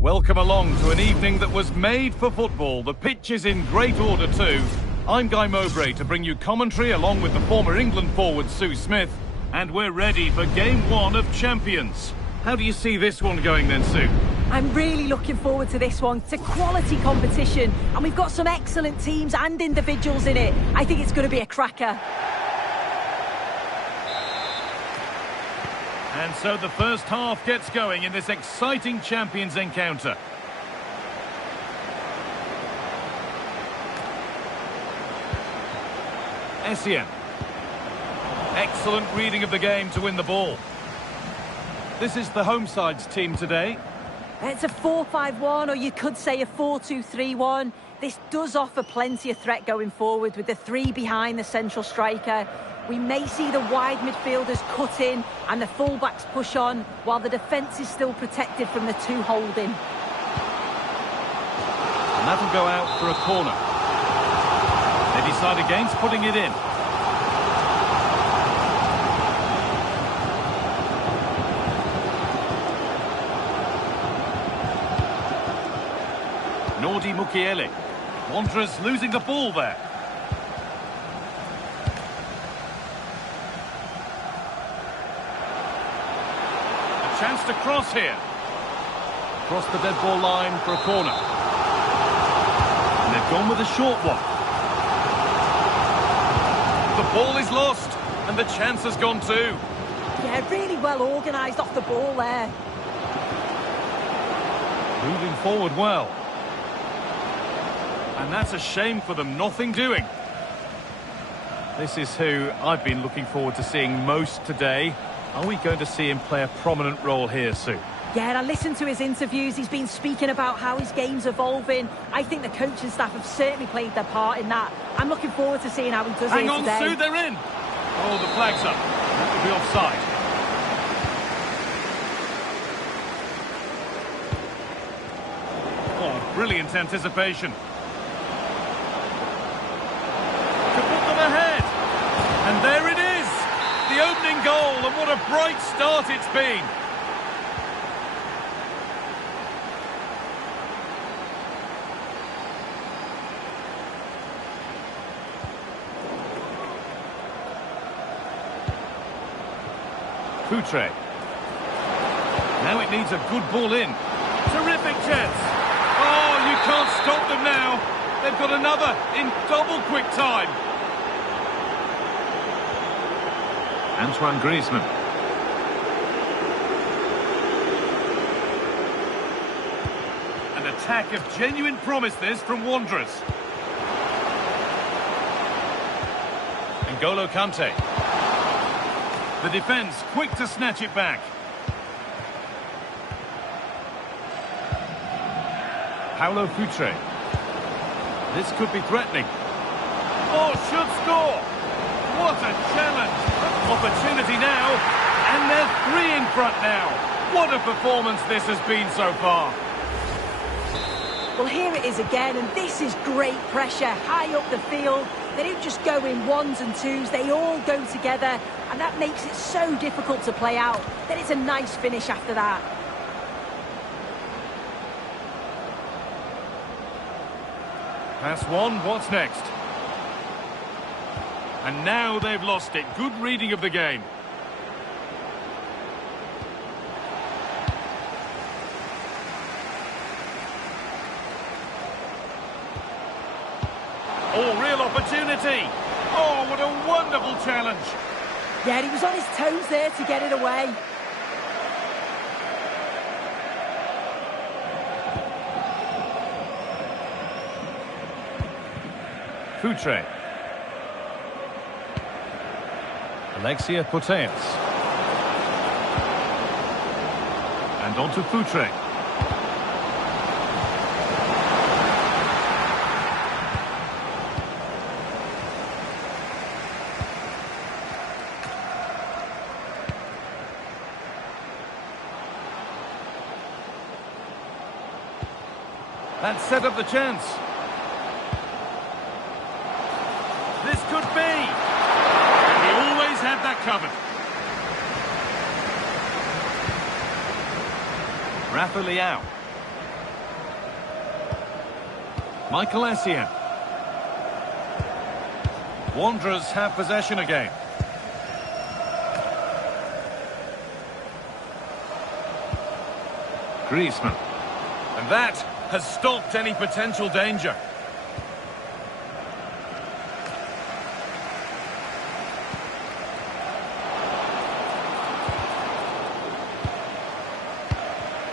Welcome along to an evening that was made for football. The pitch is in great order too. I'm Guy Mowbray to bring you commentary along with the former England forward Sue Smith. And we're ready for Game 1 of Champions. How do you see this one going then, Sue? I'm really looking forward to this one. It's a quality competition and we've got some excellent teams and individuals in it. I think it's going to be a cracker. And so the first half gets going in this exciting Champions encounter. Essien. Excellent reading of the game to win the ball. This is the home side's team today. It's a 4-5-1, or you could say a 4-2-3-1. This does offer plenty of threat going forward with the three behind the central striker. We may see the wide midfielders cut in and the fullbacks push on, while the defence is still protected from the two holding. And that'll go out for a corner. They decide against putting it in. Nordi Mukiele. Wanderers losing the ball there. A chance to cross here. Cross the dead ball line for a corner. And they've gone with a short one. The ball is lost, and the chance has gone too. Yeah, really well organised off the ball there. Moving forward well. And that's a shame for them, nothing doing. This is who I've been looking forward to seeing most today. Are we going to see him play a prominent role here, Sue? Yeah, and I listened to his interviews. He's been speaking about how his game's evolving. I think the coaching staff have certainly played their part in that. I'm looking forward to seeing how he does Hang it on, today. Sue, they're in. Oh, the flag's up. That will be offside. Oh, brilliant anticipation. To put them ahead. And there it is. The opening goal, and what a bright start it's been. Futre. Now it needs a good ball in. Terrific chance. Oh, you can't stop them now. They've got another in double quick time. Antoine Griezmann. An attack of genuine promise this from Wanderers. N'Golo Kante. The defence quick to snatch it back. Paulo Futre. This could be threatening. Oh, should score! What a challenge! Opportunity now, and they're three in front now. What a performance this has been so far. Well, here it is again, and this is great pressure, high up the field. They don't just go in ones and twos, they all go together, and that makes it so difficult to play out. Then it's a nice finish after that. Pass one, what's next? And now they've lost it. Good reading of the game. Oh, real opportunity. Oh, what a wonderful challenge. Yeah, he was on his toes there to get it away. Futre. Alexia Putellas. And on to Futre. That set up the chance. This could be. And he always had that covered. Rafa Leao. Michael Essien. Wanderers have possession again. Griezmann. And that has stopped any potential danger.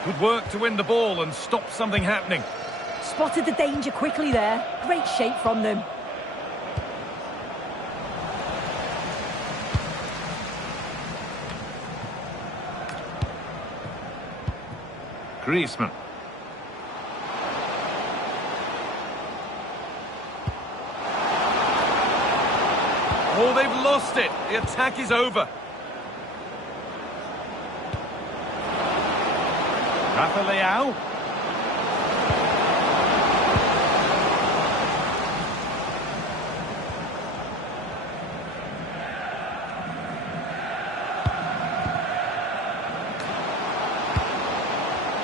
Good work to win the ball and stop something happening. Spotted the danger quickly there. Great shape from them. Griezmann. Oh, they've lost it. The attack is over. Rafa Leao.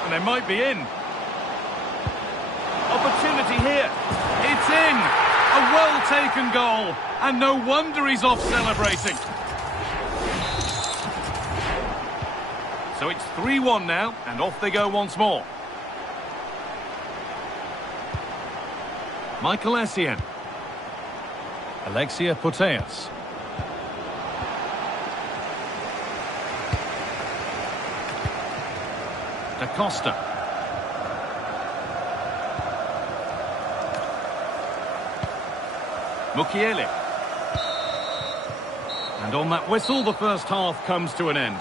And they might be in. Opportunity here. It's in. A well-taken goal. And no wonder he's off celebrating. So it's 3-1 now, and off they go once more. Michael Essien. Alexia Putellas. Da Costa. Mukiele. And on that whistle, the first half comes to an end.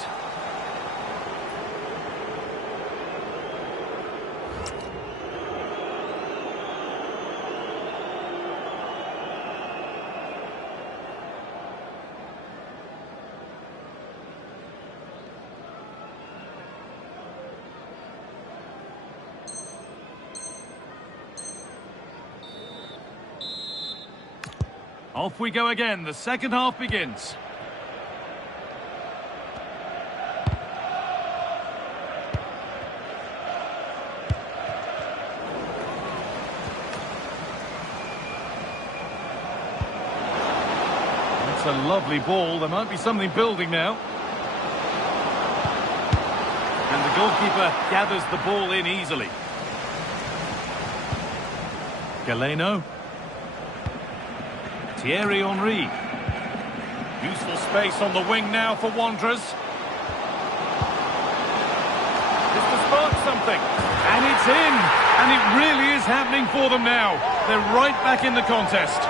Off we go again. The second half begins. That's a lovely ball. There might be something building now. And the goalkeeper gathers the ball in easily. Galeno. Thierry Henry. Useful space on the wing now for Wanderers. This to spark something. And it's in. And it really is happening for them now. They're right back in the contest.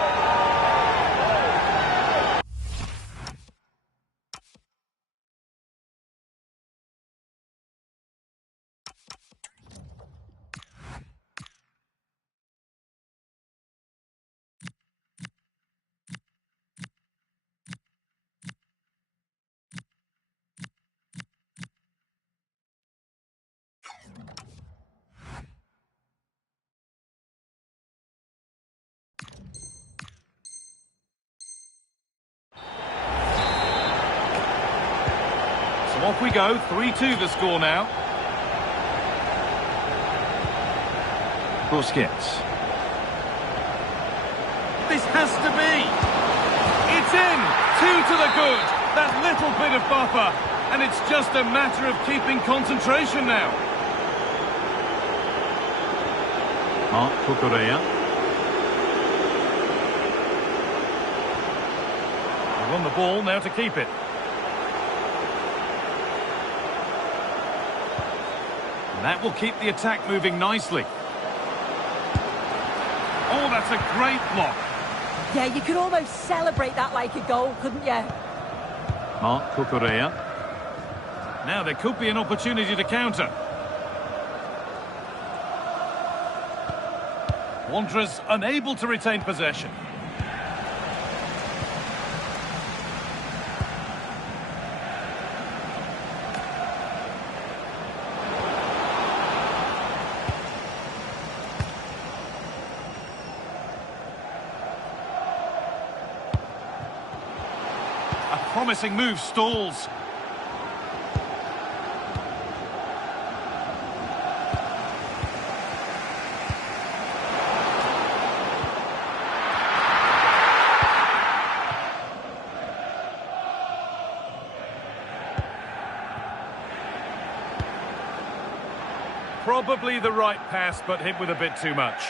Off we go, 3-2 the score now. Busquets. This has to be. It's in. 2 to the good. That little bit of buffer. And it's just a matter of keeping concentration now. Marc Cucurella. They won the ball, now to keep it. And that will keep the attack moving nicely. Oh, that's a great block. Yeah, you could almost celebrate that like a goal, couldn't you? Marc Cucurella. Now there could be an opportunity to counter. Wanderers unable to retain possession. Promising move stalls. Probably the right pass, but hit with a bit too much.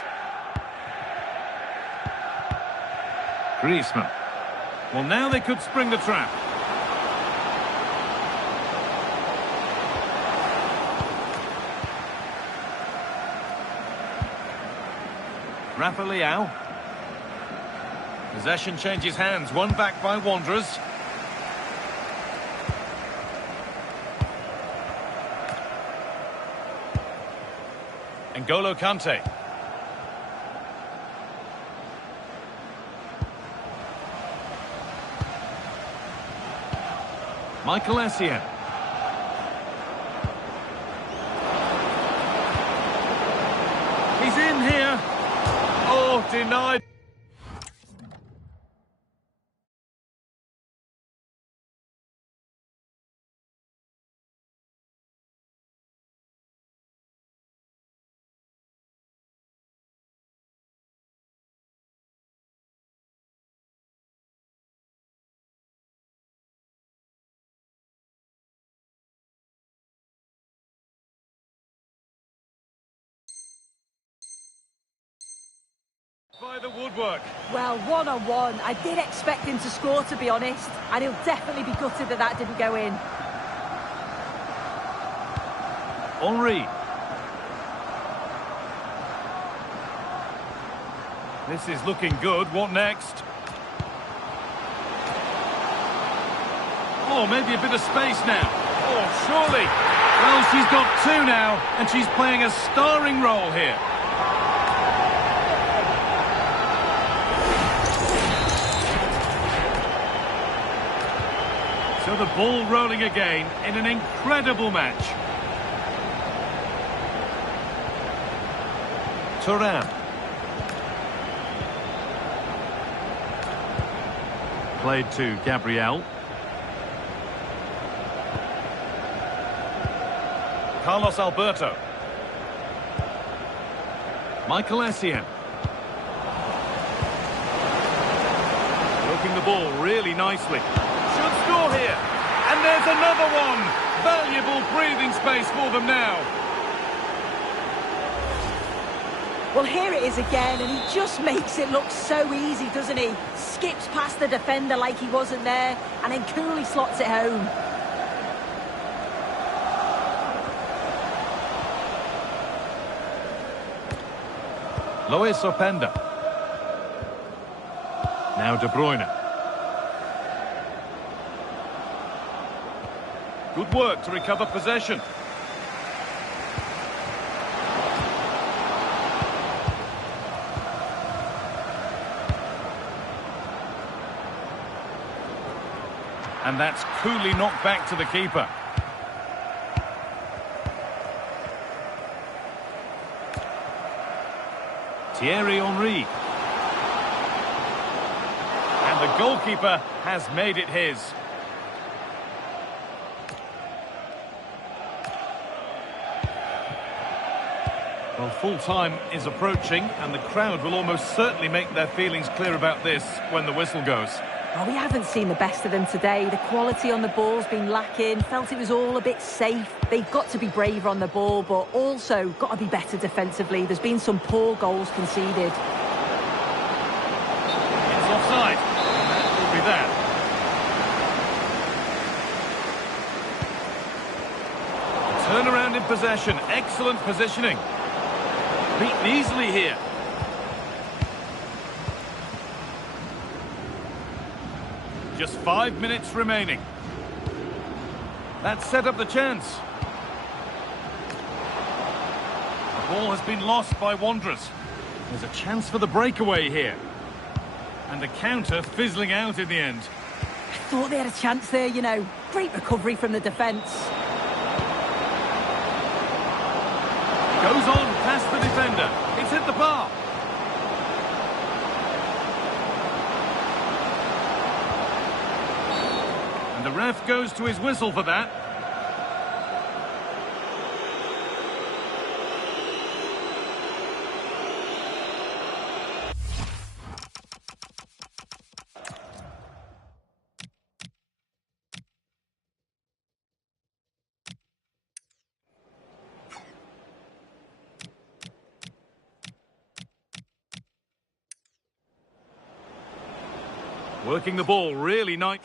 Griezmann. Well, now they could spring the trap. Rafa Leao. Possession changes hands, won back by Wanderers. N'Golo Kante. Michael Essien. He's in here. Oh, denied. By the woodwork. Well, one-on-one. I did expect him to score, to be honest. And he'll definitely be gutted that that didn't go in. Henry. This is looking good. What next? Oh, maybe a bit of space now. Oh, surely. Well, she's got two now, and she's playing a starring role here. So the ball rolling again in an incredible match. Thuram. Played to Gabriel. Carlos Alberto. Michael Essien. Working the ball really nicely. Should score here. And there's another one. Valuable breathing space for them now. Well, here it is again, and he just makes it look so easy, doesn't he? Skips past the defender like he wasn't there, and then coolly slots it home. Lois Openda. Now De Bruyne. Good work to recover possession. And that's coolly knocked back to the keeper. Thierry Henry. And the goalkeeper has made it his. Well, full-time is approaching, and the crowd will almost certainly make their feelings clear about this when the whistle goes. Well, we haven't seen the best of them today. The quality on the ball's been lacking. Felt it was all a bit safe. They've got to be braver on the ball, but also got to be better defensively. There's been some poor goals conceded. It's offside. That will be that. Turnaround in possession. Excellent positioning. Beaten easily here. Just 5 minutes remaining. That set up the chance. The ball has been lost by Wanderers. There's a chance for the breakaway here. And the counter fizzling out in the end. I thought they had a chance there, you know. Great recovery from the defence. Goes on past the defender. It's hit the bar. And the ref goes to his whistle for that. Working the ball really nice.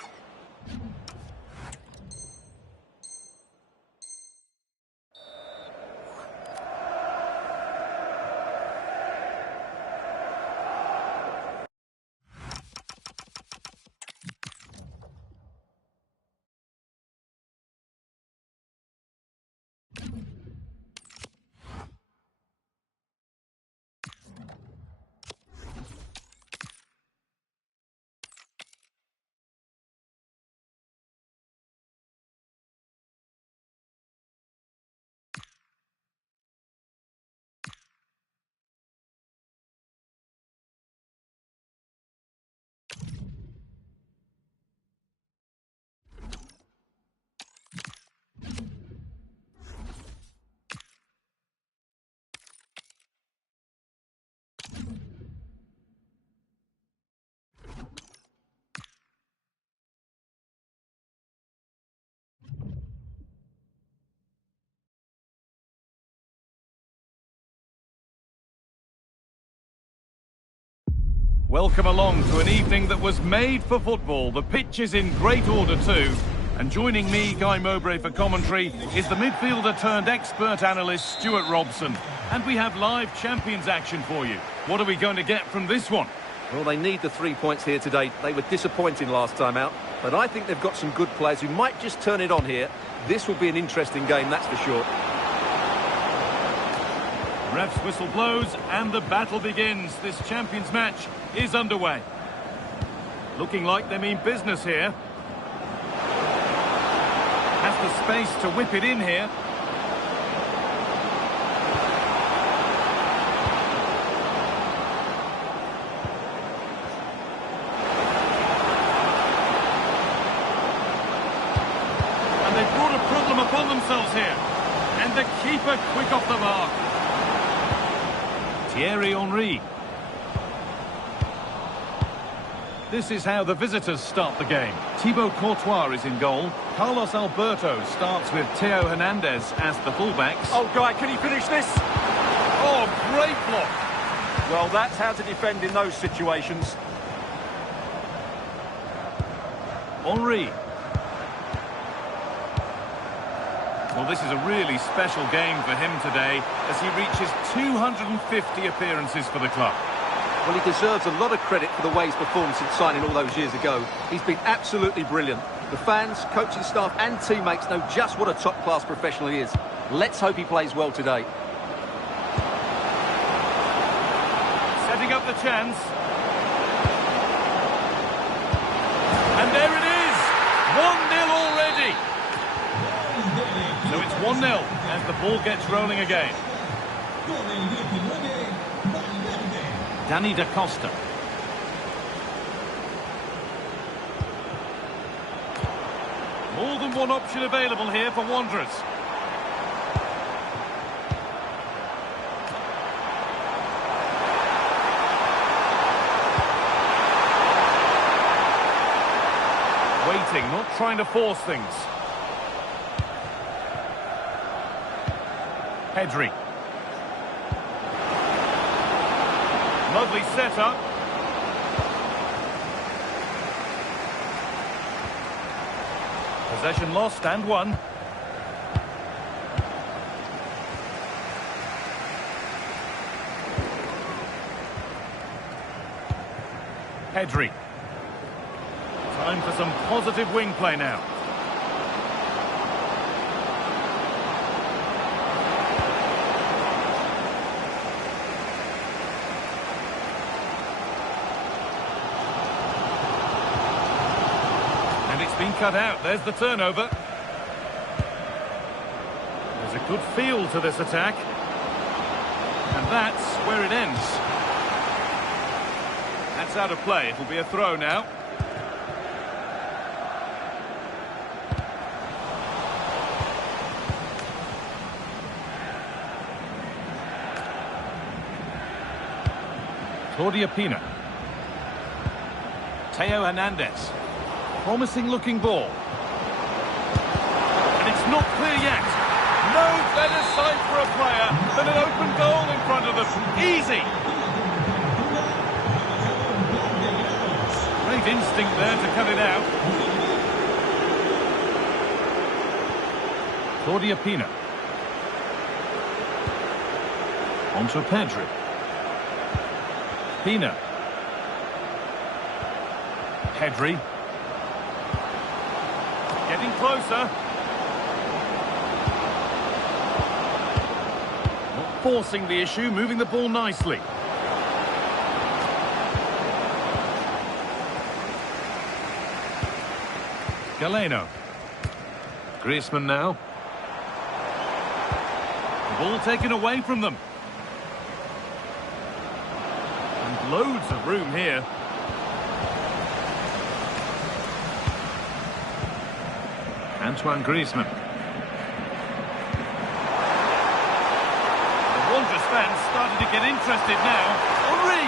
Welcome along to an evening that was made for football. The pitch is in great order too. And joining me, Guy Mowbray, for commentary is the midfielder turned expert analyst Stuart Robson. And we have live Champions action for you. What are we going to get from this one? Well, they need the 3 points here today. They were disappointing last time out, but I think they've got some good players who might just turn it on here. This will be an interesting game, that's for sure. Ref's whistle blows and the battle begins. This Champions match is underway. Looking like they mean business here. Has the space to whip it in here. And they've brought a problem upon themselves here. And the keeper quick off the mark. Thierry Henry. This is how the visitors start the game. Thibaut Courtois is in goal. Carlos Alberto starts with Theo Hernandez as the fullbacks. Oh, Guy, can he finish this? Oh, great block. Well, that's how to defend in those situations. Henry. Well, this is a really special game for him today as he reaches 250 appearances for the club. Well, he deserves a lot of credit for the way he's performed since signing all those years ago. He's been absolutely brilliant. The fans, coaching staff and teammates know just what a top-class professional he is. Let's hope he plays well today. Setting up the chance. And there it is! 1-0 already! So it's 1-0 as the ball gets rolling again. Danny da Costa. More than one option available here for Wanderers. Waiting, not trying to force things. Pedri. Lovely setup. Possession lost and won. Pedri. Time for some positive wing play now. Been cut out. There's the turnover. There's a good feel to this attack. And that's where it ends. That's out of play. It'll be a throw now. Claudia Pina. Theo Hernandez. Promising looking ball. And it's not clear yet. No better sight for a player than an open goal in front of them. Easy. Great Great instinct there to cut it out. Claudia Pina. On to Pedri. Pina. Pedri. Getting closer. Not forcing the issue, moving the ball nicely. Galeno. Griezmann now. The ball taken away from them. And loads of room here. Antoine Griezmann. The Wanderers fans starting to get interested now. Henry!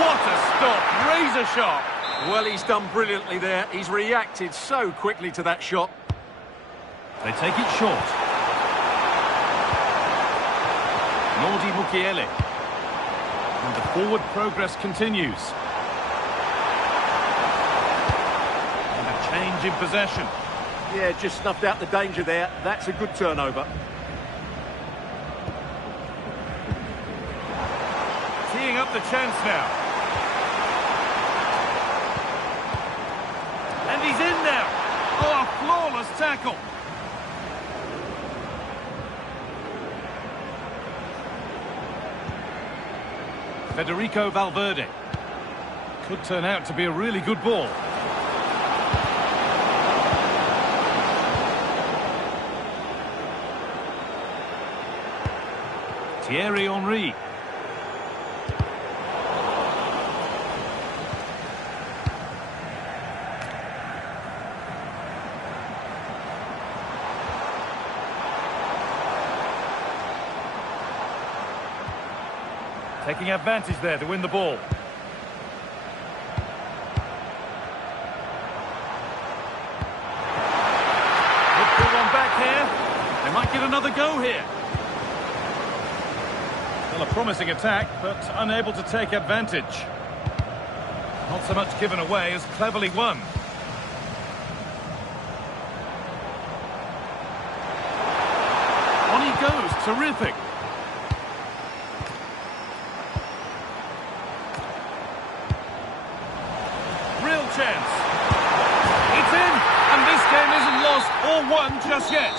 What a stop! Razor sharp! Well, he's done brilliantly there. He's reacted so quickly to that shot. They take it short. Nordi Mukiele. And the forward progress continues. And a change in possession. Yeah, just snuffed out the danger there. That's a good turnover. Teeing up the chance now. And he's in now. Oh, a flawless tackle. Federico Valverde. Could turn out to be a really good ball. Thierry Henry. Taking advantage there to win the ball. Good pull on back here. They might get another go here. Well, a promising attack, but unable to take advantage. Not so much given away as cleverly won. On he goes, terrific. Real chance. It's in, and this game isn't lost or won just yet.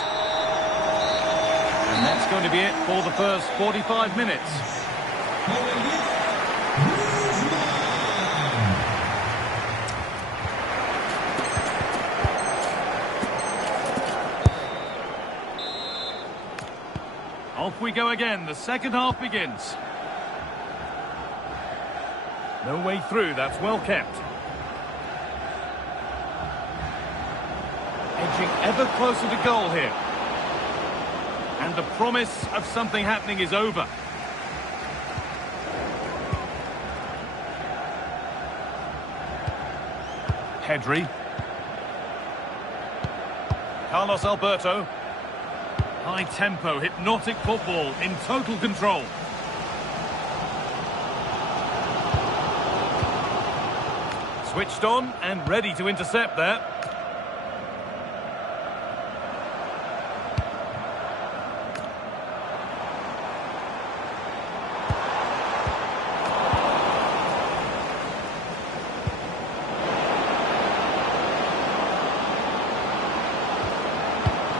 And that's going to be it for the first 45 minutes. Off we go again. The second half begins. No way through. That's well kept. Edging ever closer to goal here. And the promise of something happening is over. Pedri. Carlos Alberto. High tempo, hypnotic football in total control. Switched on and ready to intercept there.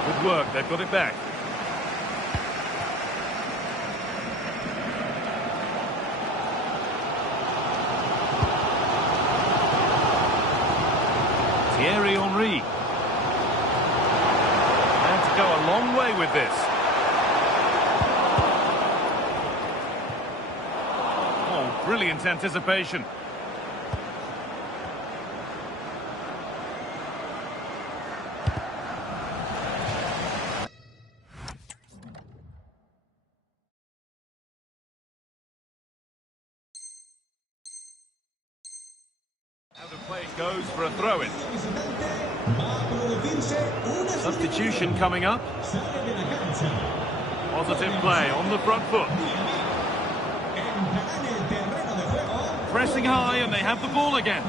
Good work, they've got it back. Thierry Henry. And to go a long way with this. Oh, brilliant anticipation. Out of play it goes for a throw-in. Substitution coming up. Positive play on the front foot. Pressing high and they have the ball again.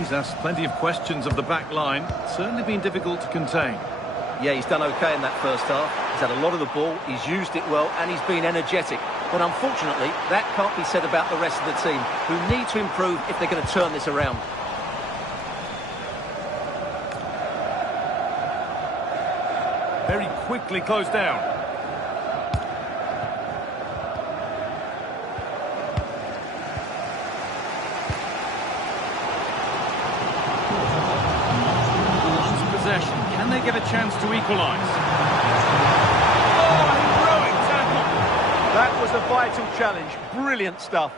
He's asked plenty of questions of the back line. Certainly been difficult to contain. Yeah, he's done okay in that first half. He's had a lot of the ball, he's used it well, and he's been energetic. But unfortunately, that can't be said about the rest of the team, who need to improve if they're going to turn this around. Very quickly closed down. Possession. Can they get a chance to equalise? Oh, heroic tackle! That was a vital challenge. Brilliant stuff.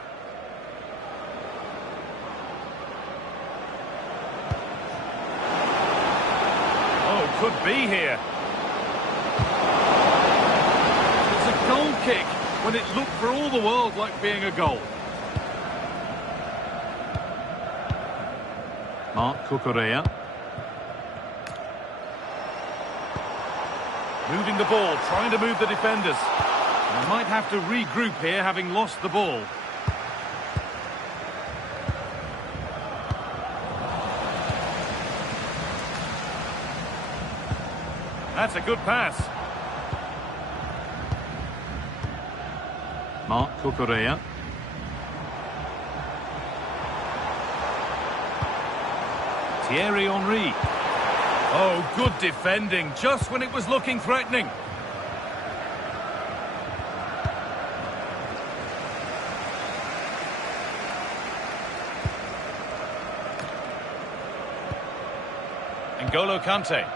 Oh, could be here. It's a goal kick when it looked for all the world like being a goal. Marc Cucurella. Moving the ball, trying to move the defenders. They might have to regroup here, having lost the ball. That's a good pass. Marc Cucurella. Thierry Henry. Oh, good defending, just when it was looking threatening. N'Golo Kante.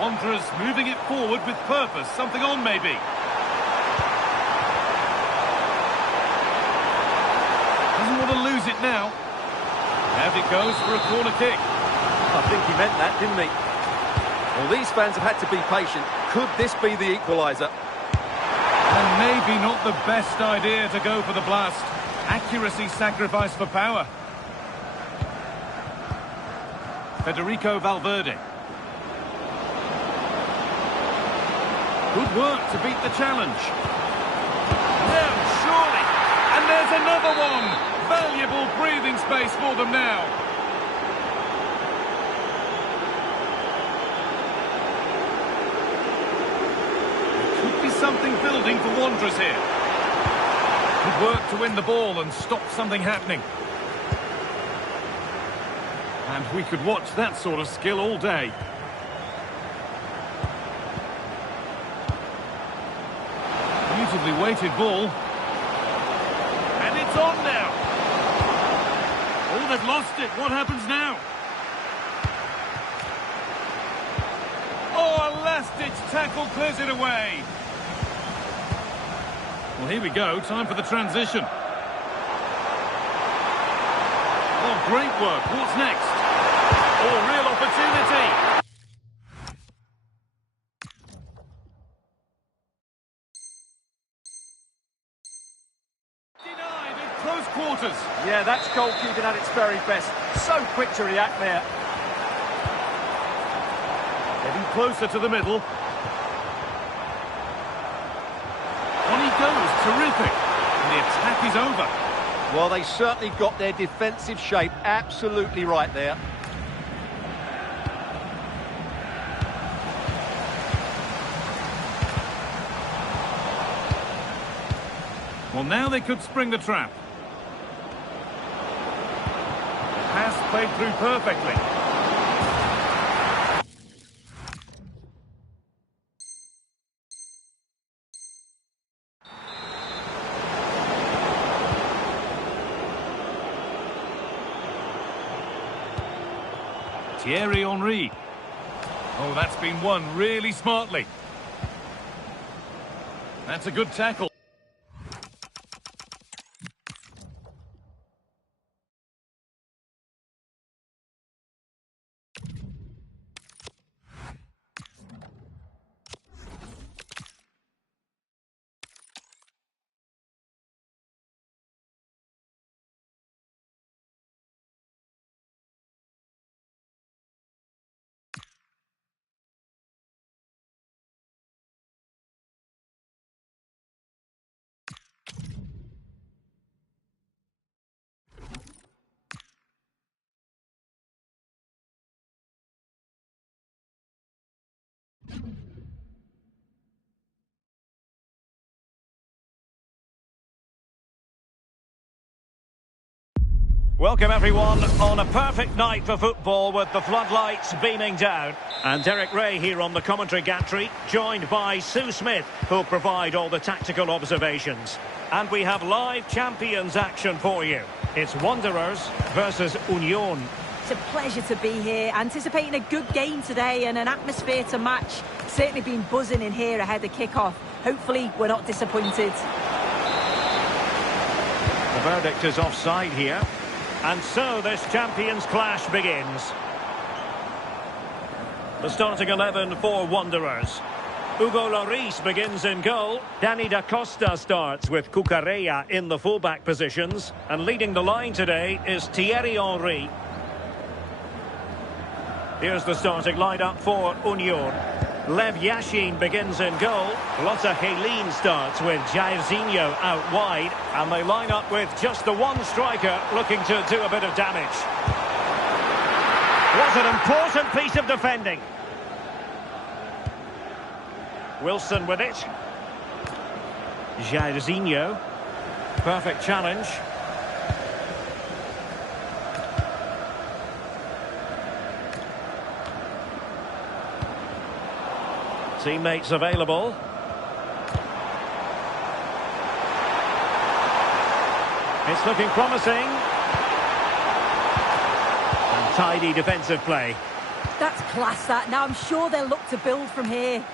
Wanderers moving it forward with purpose, something on maybe. Doesn't want to lose it now. And it goes for a corner kick. I think he meant that, didn't he? Well, these fans have had to be patient. Could this be the equaliser? And maybe not the best idea to go for the blast. Accuracy sacrificed for power. Federico Valverde. Good work to beat the challenge. Now, surely. And there's another one. Valuable breathing space for them now. Something building for Wanderers here. Good work to win the ball and stop something happening. And we could watch that sort of skill all day. Beautifully weighted ball. And it's on now. Oh, they've lost it. What happens now? Oh, a last-ditch tackle clears it away. Well, here we go. Time for the transition. Oh, great work. What's next? Oh, real opportunity. Denied at close quarters. Yeah, that's goalkeeping at its very best. So quick to react there. Getting closer to the middle. On he goes. Terrific. And the attack is over. Well, they certainly got their defensive shape absolutely right there. Well, now they could spring the trap. Pass played through perfectly. Thierry Henry. Oh, that's been won really smartly. That's a good tackle. Welcome everyone on a perfect night for football with the floodlights beaming down. And Derek Ray here on the commentary gantry, joined by Sue Smith, who'll provide all the tactical observations. And we have live Champions action for you. It's Wanderers versus Union. It's a pleasure to be here, anticipating a good game today and an atmosphere to match. Certainly been buzzing in here ahead of kick-off. Hopefully we're not disappointed. The verdict is offside here. And so this Champions clash begins. The starting 11 for Wanderers. Hugo Lloris begins in goal. Dani da Costa starts with Cucurella in the fullback positions. And leading the line today is Thierry Henry. Here's the starting lineup for Union. Lev Yashin begins in goal. Lotta Helin starts with Jairzinho out wide. And they line up with just the one striker looking to do a bit of damage. What an important piece of defending. Wilson with it. Jairzinho. Perfect challenge. Teammates available. It's looking promising. And tidy defensive play. That's class, that. Now I'm sure they'll look to build from here.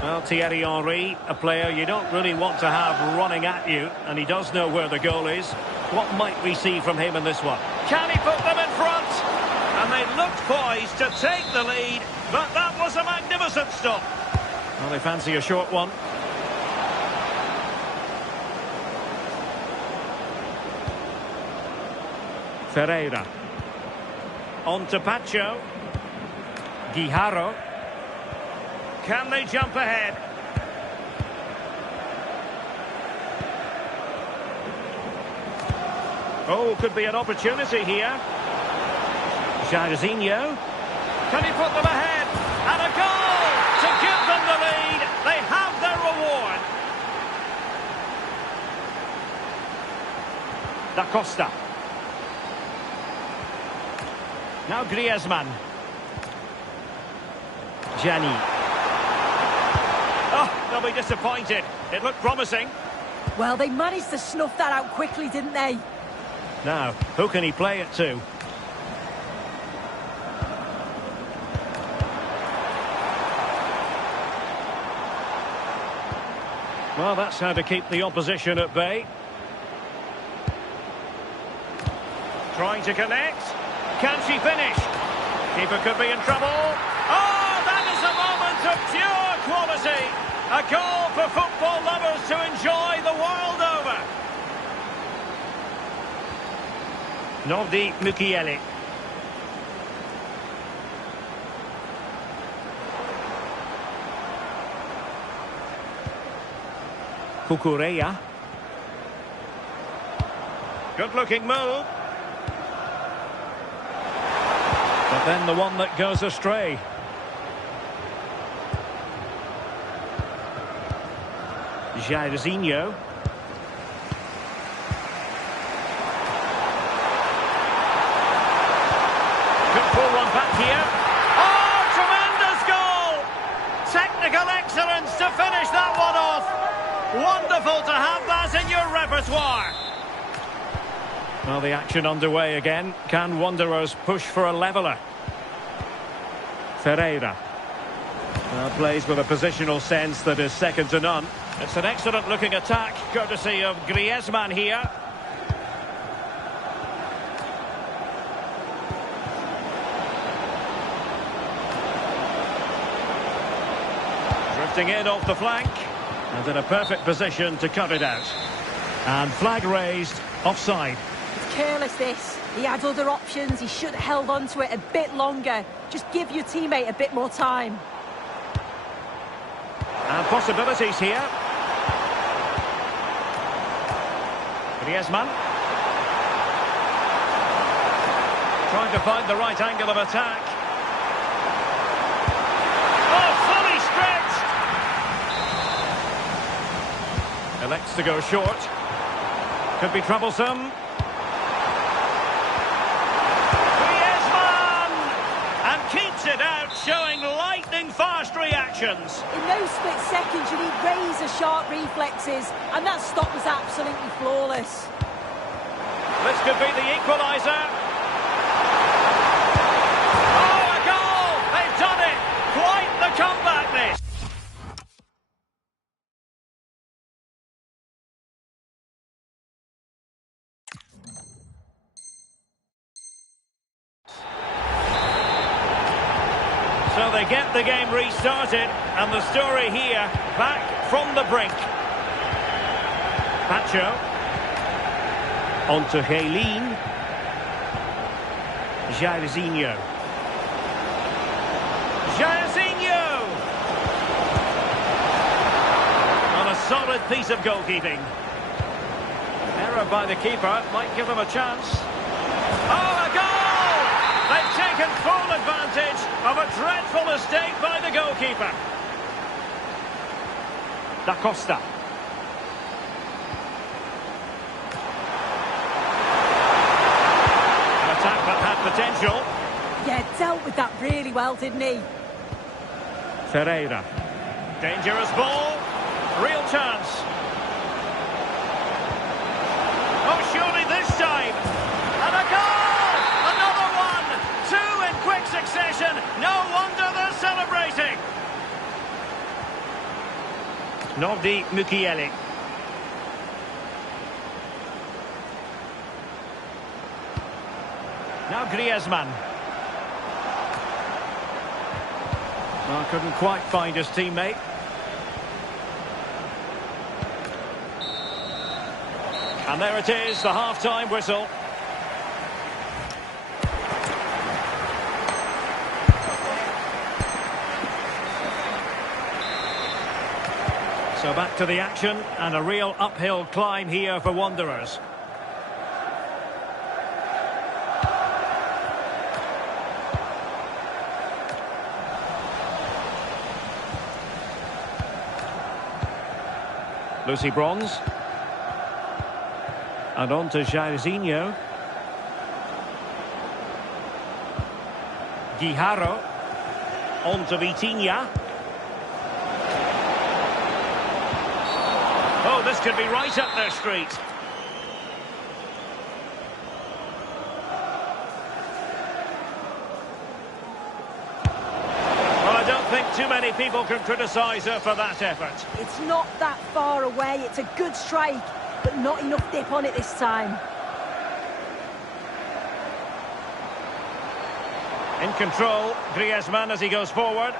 Well, Thierry Henry, a player you don't really want to have running at you, and he does know where the goal is. What might we see from him in this one? Can he put them in front? And they looked poised to take the lead, but that was a magnificent stop. Well, they fancy a short one. Ferreira. On to Pacho. Guijarro. Can they jump ahead? Oh, could be an opportunity here. Jairzinho. Can he put them ahead? And a goal to give them the lead. They have their reward. Da Costa. Now Griezmann. Gianni. Oh, they'll be disappointed. It looked promising. Well, they managed to snuff that out quickly, didn't they? Now, who can he play it to? Well, that's how to keep the opposition at bay. Trying to connect. Can she finish? Keeper could be in trouble. Oh, that is a moment of pure quality. A goal for football lovers to enjoy the world over. Nordi Mukiele. Cucurella. Good looking move. But then the one that goes astray. Jairzinho. Could pull one back here. Oh, tremendous goal! Technical excellence to finish that one off. Wonderful to have that in your repertoire. Well, the action underway again. Can Wanderers push for a leveller? Ferreira. Plays with a positional sense that is second to none. It's an excellent looking attack, courtesy of Griezmann here. Drifting in off the flank. And in a perfect position to cut it out. And flag raised, offside. It's careless, this. He had other options. He should have held on to it a bit longer. Just give your teammate a bit more time. And possibilities here. Griezmann. Trying to find the right angle of attack. Oh, Elects to go short. Could be troublesome. Griezmann! And keeps it out, showing lightning-fast reactions. In those split seconds, you need razor-sharp reflexes, and that stop was absolutely flawless. This could be the equaliser. Oh, a goal! They've done it! Quite the comeback, this! So they get the game restarted, and the story here, back from the brink. Pacho. On to Helene. Jairzinho. Jairzinho! On a solid piece of goalkeeping. Error by the keeper might give them a chance. Oh, a goal! They've taken full advantage of a dreadful mistake by the goalkeeper. Da Costa. An attack that had potential. Yeah, dealt with that really well, didn't he? Ferreira. Dangerous ball. Real chance. Oh, surely this time. And a goal! Another one! Two in quick succession. No wonder they're celebrating. Nordi Mukiele. Now Griezmann. Well, couldn't quite find his teammate. And there it is, the half-time whistle. So back to the action, and a real uphill climb here for Wanderers. Lucy Bronze. And on to Jairzinho. Guijarro. On to Vitinha. Oh, this could be right up their street. Well, I don't think too many people can criticise her for that effort. It's not that far away. It's a good strike, but not enough dip on it this time. In control, Griezmann as he goes forward.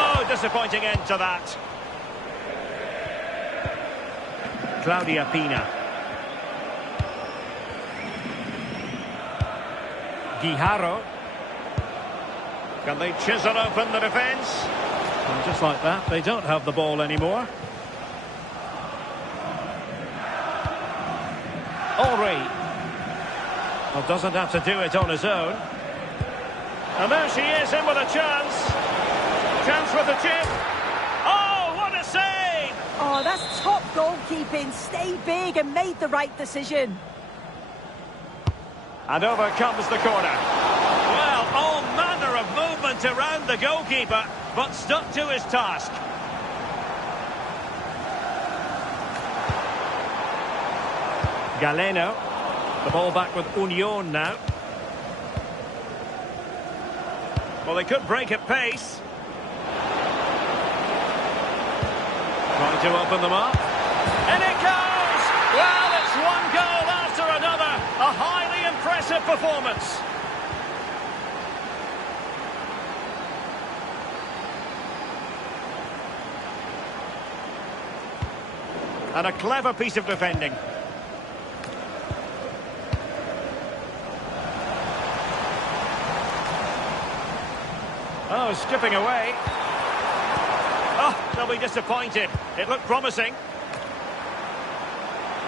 Oh, disappointing end to that. Claudia Pina. Guijarro. Can they chisel open the defence? And just like that, they don't have the ball anymore. Henry. Well, doesn't have to do it on his own. And there she is, in with a chance. Chance with the chip. Oh, what a save! Oh, that's top goalkeeping. Stayed big and made the right decision. And over comes the corner. Well, all manner of movement around the goalkeeper, but stuck to his task. Galeno. The ball back with Union now. Well, they could break at pace. Trying to open them up. And it goes! Well, it's one goal after another. A highly impressive performance. And a clever piece of defending. Oh, skipping away. Oh, they'll be disappointed. It looked promising.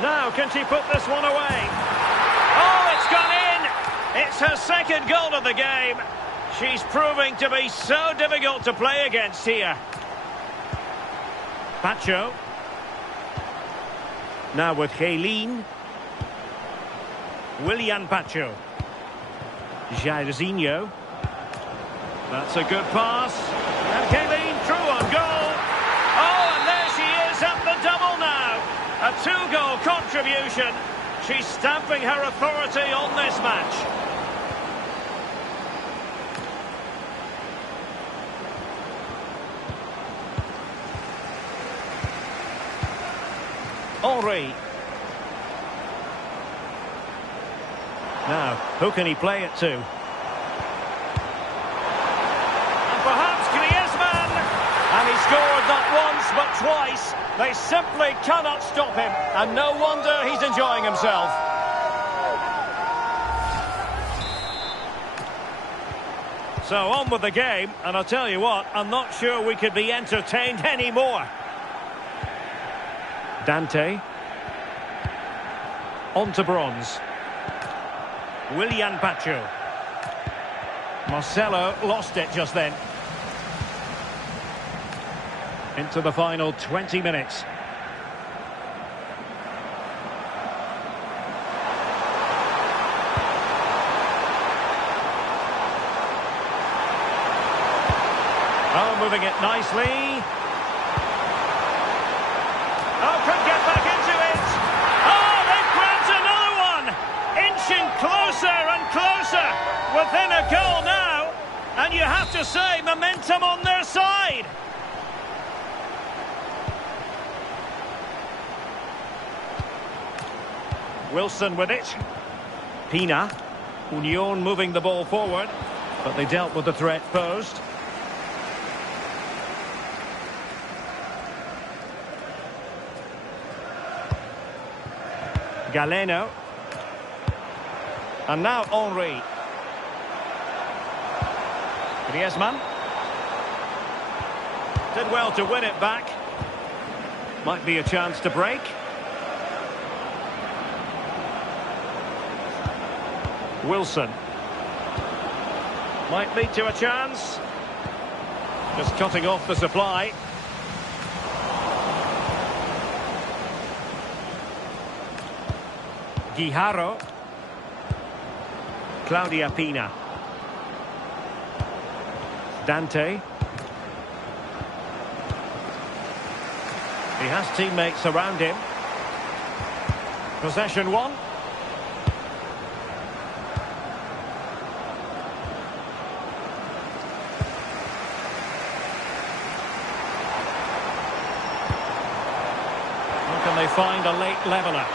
Now, can she put this one away? Oh, it's gone in! It's her second goal of the game. She's proving to be so difficult to play against here. Pacho. Now with Helin. Willian Pacho. Jairzinho. That's a good pass. And Helin through on goal. Oh, and there she is at the double now. A 2-goal contribution. She's stamping her authority on this match. Henry. Now, who can he play it to? And perhaps Griezmann. And he scored not once but twice. They simply cannot stop him. And no wonder he's enjoying himself. So on with the game. And I'll tell you what, I'm not sure we could be entertained anymore. Dante. On to Bronze. Willian Pacho. Marcelo lost it just then. Into the final 20 minutes. Oh, moving it nicely. Oh, could get back into it. Oh, they've grabbed another one. Inching closer and closer. Within a goal now. And you have to say, momentum on their side. Wilson with it. Pina. Union moving the ball forward. But they dealt with the threat posed. Galeno. And now Henry. Griezmann. Did well to win it back. Might be a chance to break. Wilson. Might lead to a chance. Just cutting off the supply. Guijarro. Claudia Pina. Dante. He has teammates around him. Possession one. How can they find a late leveller?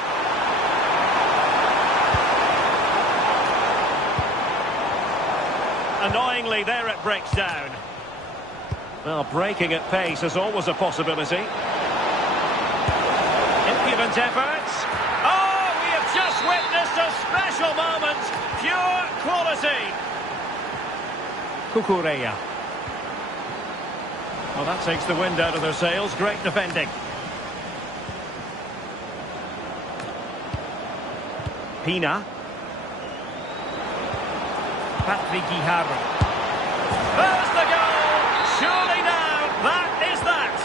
Annoyingly, there it breaks down. Well, breaking at pace is always a possibility. Impudent efforts. Oh, we have just witnessed a special moment. Pure quality. Cucurella. Well, that takes the wind out of their sails. Great defending. Pina. Patrick Guijarro. There's the goal! Surely now, that is that!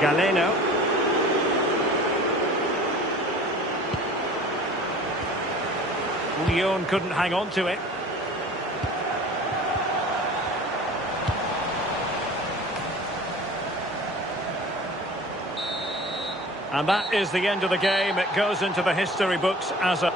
Galeno. Union couldn't hang on to it. And that is the end of the game. It goes into the history books as a...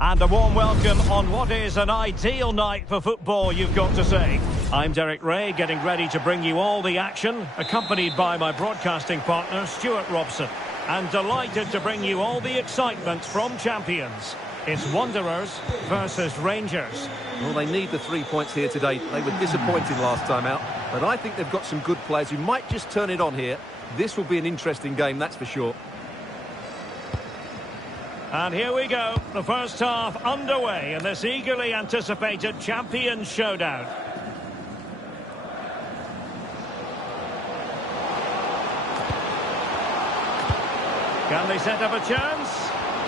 And a warm welcome on what is an ideal night for football, you've got to say. I'm Derek Ray, getting ready to bring you all the action, accompanied by my broadcasting partner, Stuart Robson. And delighted to bring you all the excitement from champions. It's Wanderers versus Rangers. Well, they need the 3 points here today. They were disappointed last time out, but I think they've got some good players who might just turn it on here. This will be an interesting game, that's for sure. And here we go, the first half underway in this eagerly anticipated Champions Showdown. Can they set up a chance?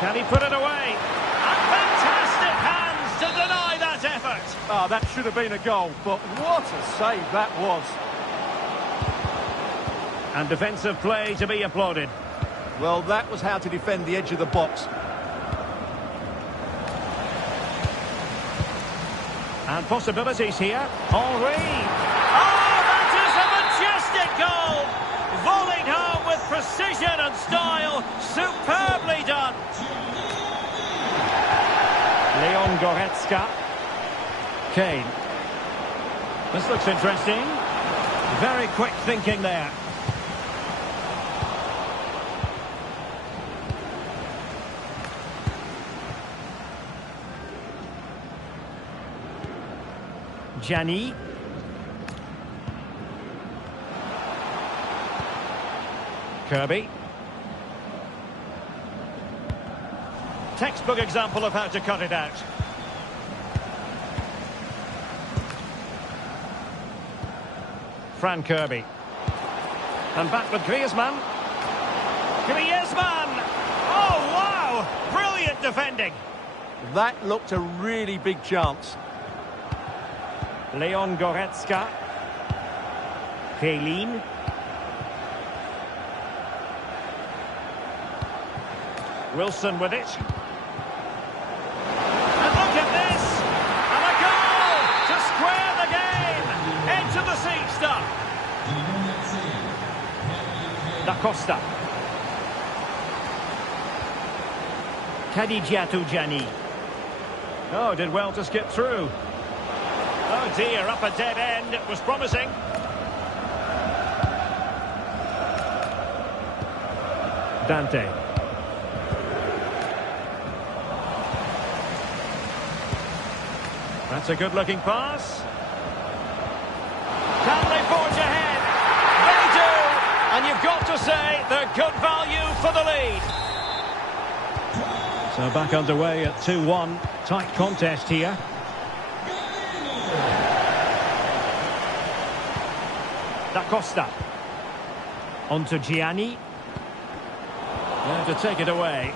Can he put it away? And fantastic hands to deny that effort. Ah, that should have been a goal, but what a save that was. And defensive play to be applauded. Well, that was how to defend the edge of the box. And possibilities here. Henry. Oh, that is a majestic goal! Volleyed home with precision and style. Superbly done. Leon Goretzka. Kane. This looks interesting. Very quick thinking there. Gianni. Kirby. Textbook example of how to cut it out. Fran Kirby. And back with Griezmann. Griezmann! Oh, wow! Brilliant defending. That looked a really big chance. Leon Goretzka. Keylin. Wilson with it. And look at this! And a goal to square the game! Edge of the seat stuff. Da Costa. Kadidiatou Gianni. Oh, did well to skip through. Oh dear, up a dead end. It was promising. Dante. That's a good-looking pass. Can they forge ahead? They do! And you've got to say they're good value for the lead. So back underway at 2-1. Tight contest here. Da Costa. On to Gianni. There to take it away.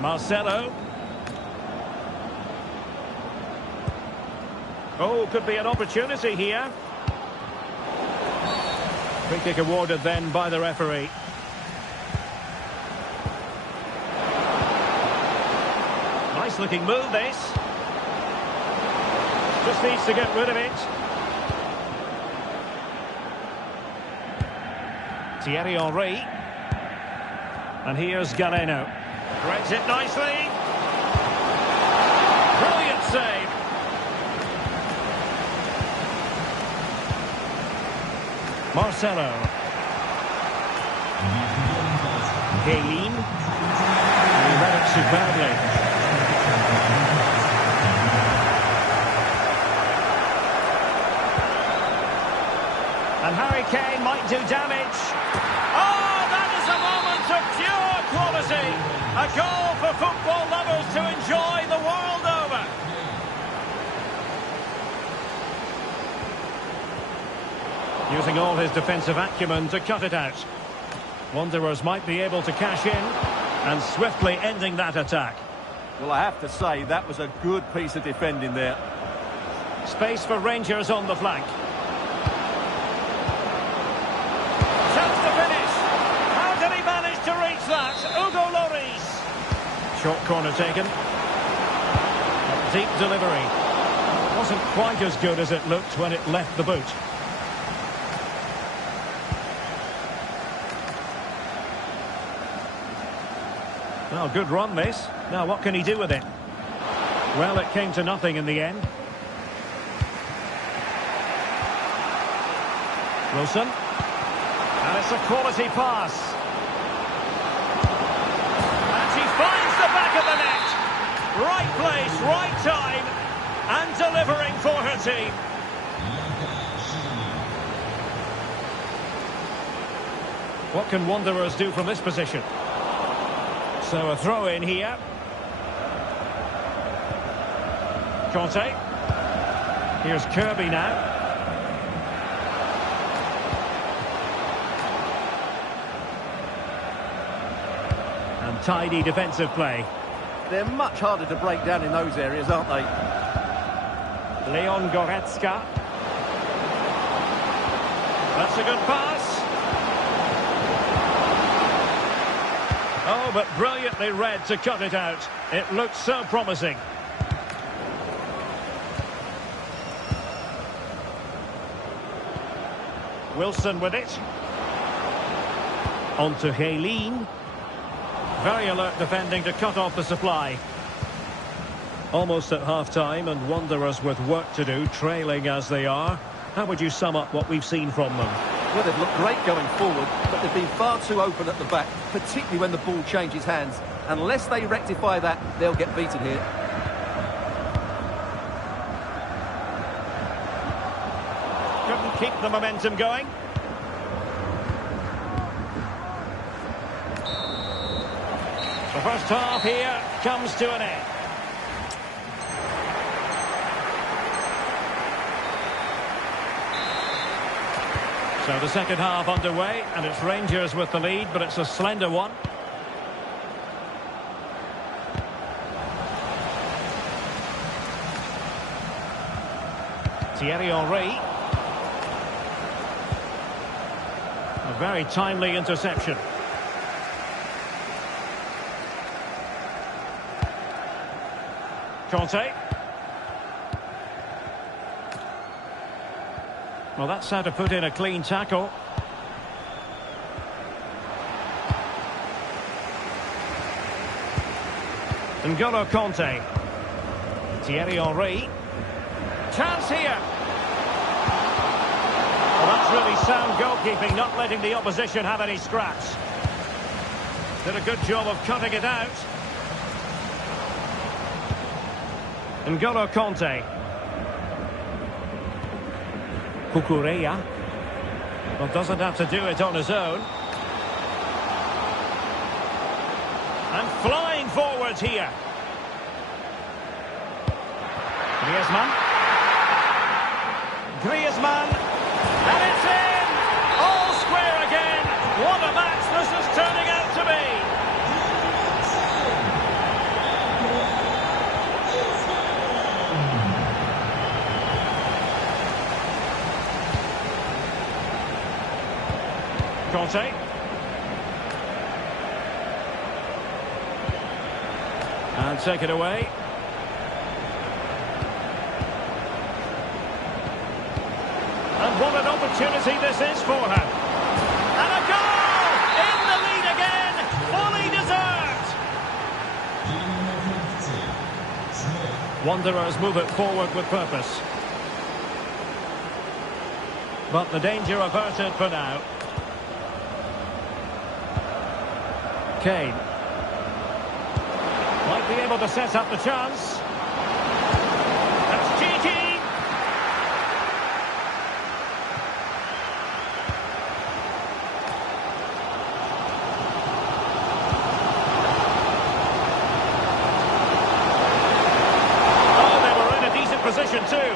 Marcelo. Oh, could be an opportunity here. Free kick awarded then by the referee. Nice looking move this. Just needs to get rid of it. Thierry Henry. And here's Galeno. Threads it nicely. Brilliant save. Marcelo. Keylin. He read it superbly. And Harry Kane might do damage. Oh, that is a moment of pure quality. A goal for football lovers to enjoy the world over. Using all his defensive acumen to cut it out. Wanderers might be able to cash in and swiftly ending that attack. Well, I have to say, that was a good piece of defending there. Space for Rangers on the flank. Chance to finish. How did he manage to reach that? Hugo Lloris. Short corner taken. A deep delivery. Wasn't quite as good as it looked when it left the boot. Well, good run this. Now what can he do with it? Well, it came to nothing in the end. Wilson. And it's a quality pass. And she finds the back of the net. Right place, right time. And delivering for her team. What can Wanderers do from this position? So a throw in here. Conte. Here's Kirby now. And tidy defensive play. They're much harder to break down in those areas, aren't they? Leon Goretzka. That's a good pass. Oh, but brilliantly read to cut it out. It looked so promising. Wilson with it. On to Helene. Very alert defending to cut off the supply. Almost at half-time and Wanderers with work to do, trailing as they are. How would you sum up what we've seen from them? Well, they've looked great going forward, but they've been far too open at the back, particularly when the ball changes hands. Unless they rectify that, they'll get beaten here. Couldn't keep the momentum going. The first half here comes to an end. So the second half underway, and it's Rangers with the lead, but it's a slender one. Thierry Henry. A very timely interception. Conte. Well, that's how to put in a clean tackle. N'Golo Conte. Thierry Henry. Chance here. Well, that's really sound goalkeeping, not letting the opposition have any scraps. Did a good job of cutting it out. N'Golo Conte. Cucurella. Well, doesn't have to do it on his own. And flying forwards here. Griezmann. Griezmann. And it's in! All square again. What a match this is turning out to be. Conte. And take it away. And what an opportunity this is for her. And a goal! In the lead again! Fully deserved! Wanderers move it forward with purpose. But the danger averted for now. Kane. Might be able to set up the chance. That's Gigi. Oh, they were in a decent position too.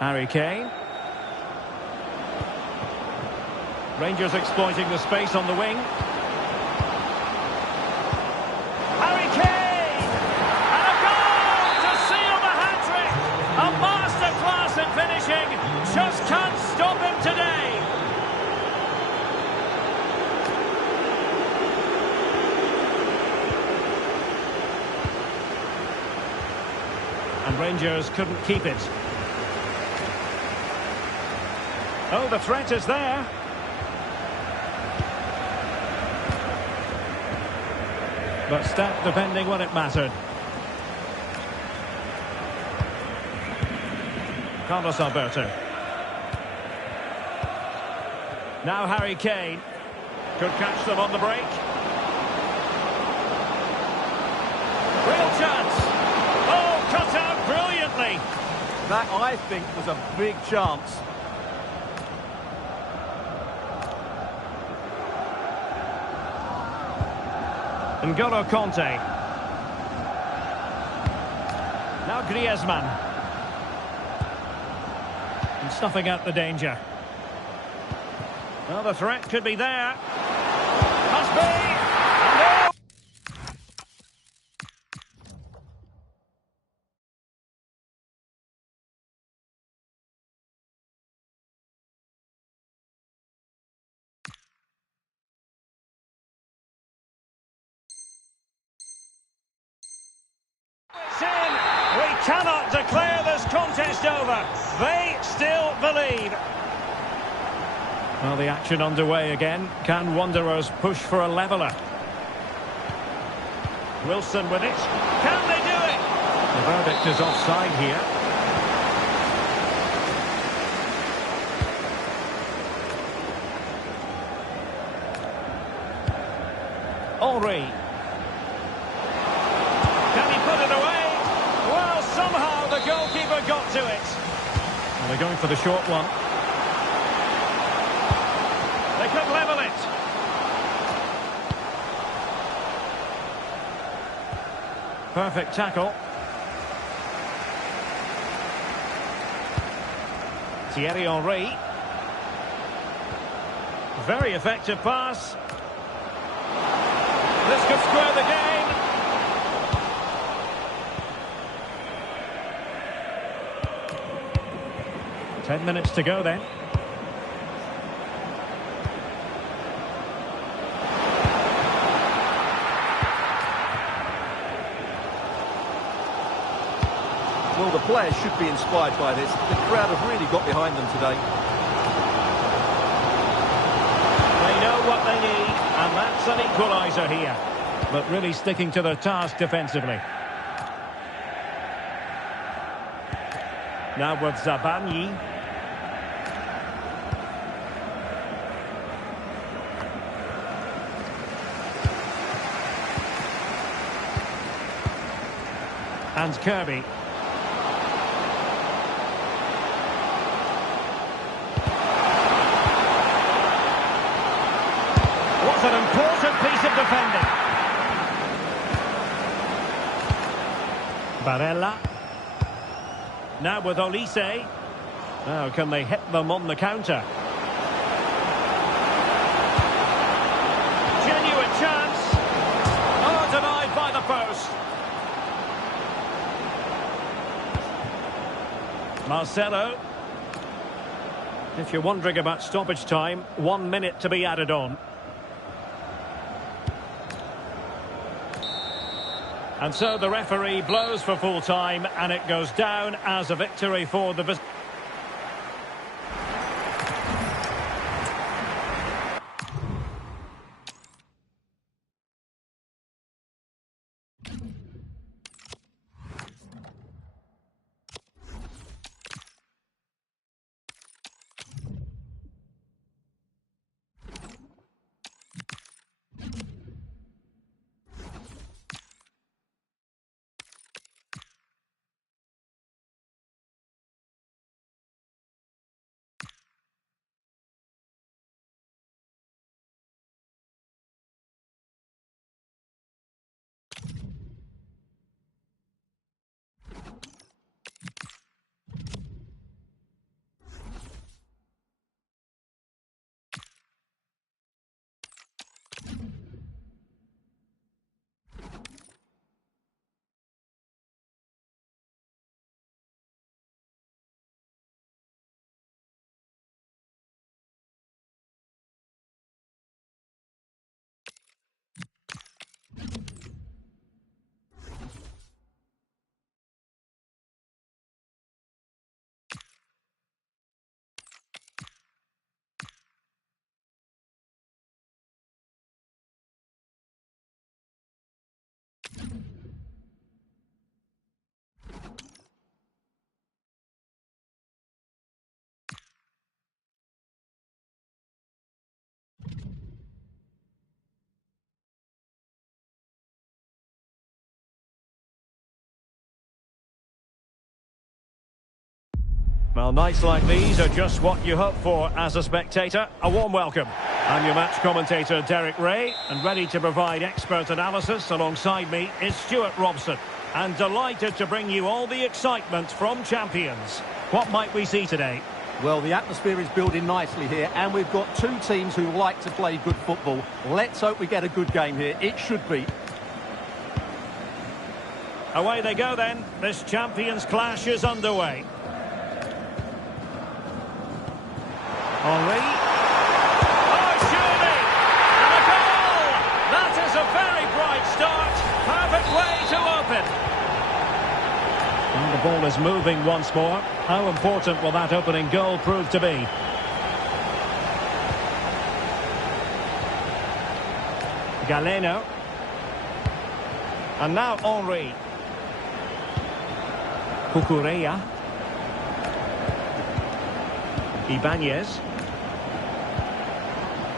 Harry Kane. Rangers exploiting the space on the wing. Harry Kane! And a goal to seal the hat-trick! A masterclass in finishing. Just can't stop him today. And Rangers couldn't keep it. Oh, the threat is there. But stat defending when it mattered. Carlos Alberto. Now Harry Kane. Could catch them on the break. Real chance. Oh, cut out brilliantly. That, I think, was a big chance. N'Golo Kanté. Now Griezmann. And snuffing out the danger. Well, the threat could be there. Must be. And it's in. We cannot declare this contest over. They still believe. Well, the action underway again. Can Wanderers push for a leveller? Wilson with it. Can they do it? The verdict is offside here. Henry. Can he put it away? Well, somehow the goalkeeper got to it. Well, they're going for the short one. They could level it. Perfect tackle. Thierry Henry. Very effective pass. This could square the game. Ten minutes to go then. Well, the players should be inspired by this. The crowd have really got behind them today. They know what they need, and that's an equaliser here. But really sticking to their task defensively. Now with Zabarnyi. And Kirby. What an important piece of defending. Barella. Now with Olise. Now can they hit them on the counter? Genuine chance. Oh, denied by the post. Marcelo. If you're wondering about stoppage time, 1 minute to be added on. And so the referee blows for full time, and it goes down as a victory for the visitors. Well, nights like these are just what you hope for as a spectator. A warm welcome. I'm your match commentator, Derek Ray, and ready to provide expert analysis alongside me is Stuart Robson. And delighted to bring you all the excitement from Champions. What might we see today? Well, the atmosphere is building nicely here, and we've got two teams who like to play good football. Let's hope we get a good game here. It should be. Away they go then. This Champions clash is underway. Henry. Oh, surely! And a goal! That is a very bright start. Perfect way to open. And the ball is moving once more. How important will that opening goal prove to be? Galeno. And now Henry. Cucurella. Ibanez.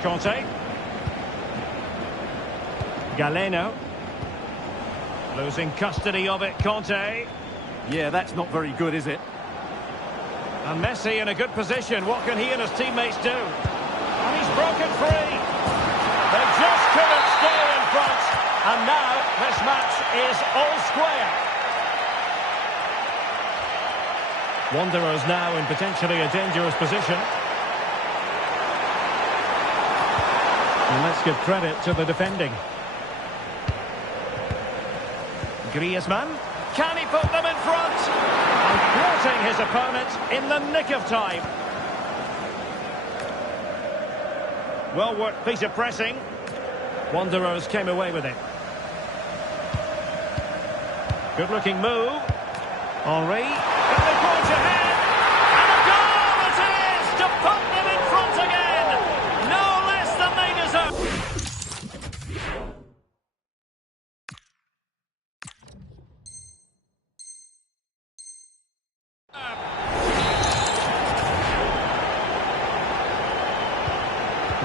Conte. Galeno. Losing custody of it, Conte. Yeah, that's not very good, is it? And Messi in a good position. What can he and his teammates do? And he's broken free. They just couldn't stay in front. And now this match is all square. Wanderers now in potentially a dangerous position. And let's give credit to the defending. Griezmann. Can he put them in front? And thwarting his opponent in the nick of time. Well worked piece of pressing. Wanderers came away with it. Good looking move. Henry. Got the point ahead. And a goal it is to put them in front again. No less than they deserve.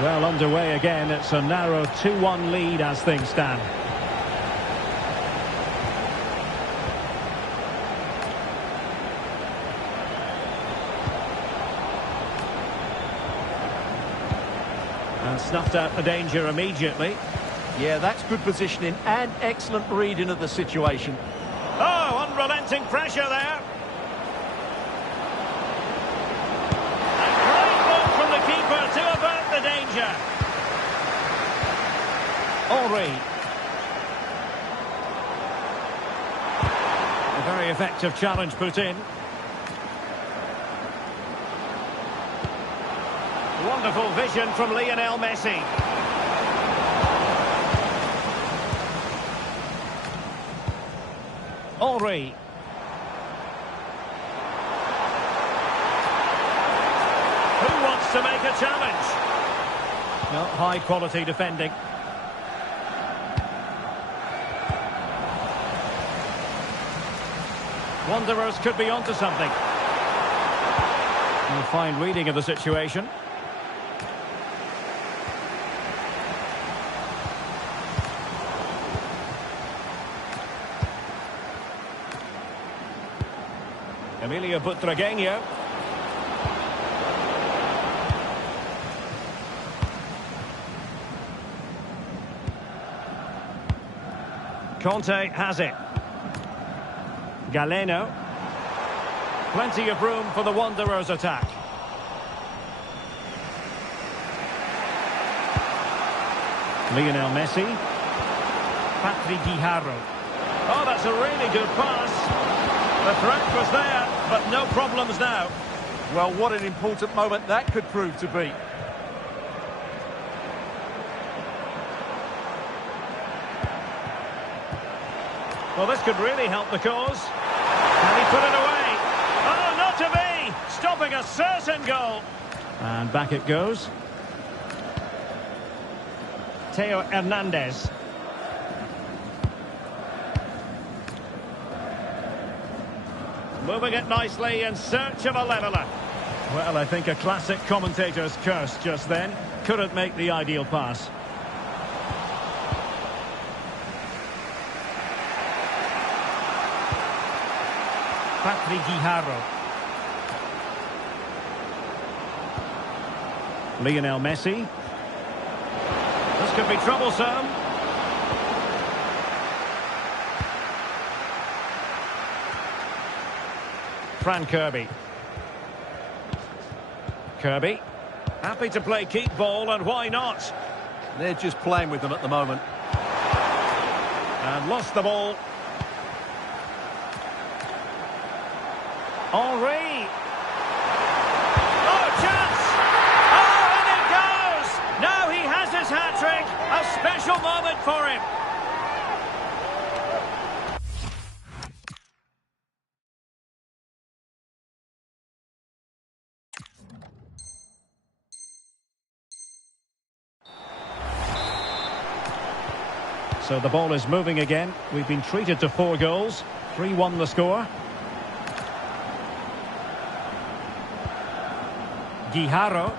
Well, underway again. It's a narrow 2-1 lead as things stand. And snuffed out the danger immediately. Yeah, that's good positioning and excellent reading of the situation. Oh, unrelenting pressure there. And great ball from the keeper to avert the danger. Henry. A very effective challenge put in. Wonderful vision from Lionel Messi. Henry. Who wants to make a challenge? Well, high quality defending. Wanderers could be onto something. And a fine reading of the situation. Emilio Butragueño. Conte has it. Galeno. Plenty of room for the Wanderers' attack. Lionel Messi. Patrick Guijarro. Oh, that's a really good pass. The threat was there, but no problems now. Well, what an important moment that could prove to be. Well, this could really help the cause. Can he put it away? Oh, not to be! Stopping a certain goal. And back it goes. Theo Hernandez. Moving it nicely in search of a leveller. Well, I think a classic commentator's curse just then. Couldn't make the ideal pass. Patrick Guijarro. Lionel Messi. This could be troublesome. Fran Kirby. Kirby. Happy to play keep ball, and why not? They're just playing with them at the moment. And lost the ball. Henry. Oh, chance! Oh, and it goes! Now he has his hat-trick. A special moment for him. So the ball is moving again. We've been treated to 4 goals. 3-1 the score. Guijarro.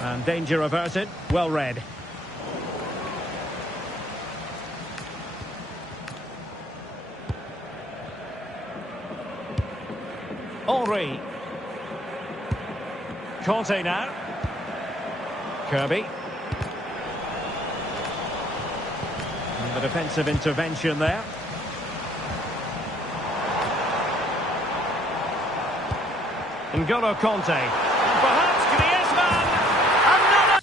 And danger averted. Well read. Henry. Conte now. Kirby. And the defensive intervention there. N'Golo Conte. Perhaps Griezmann. Another.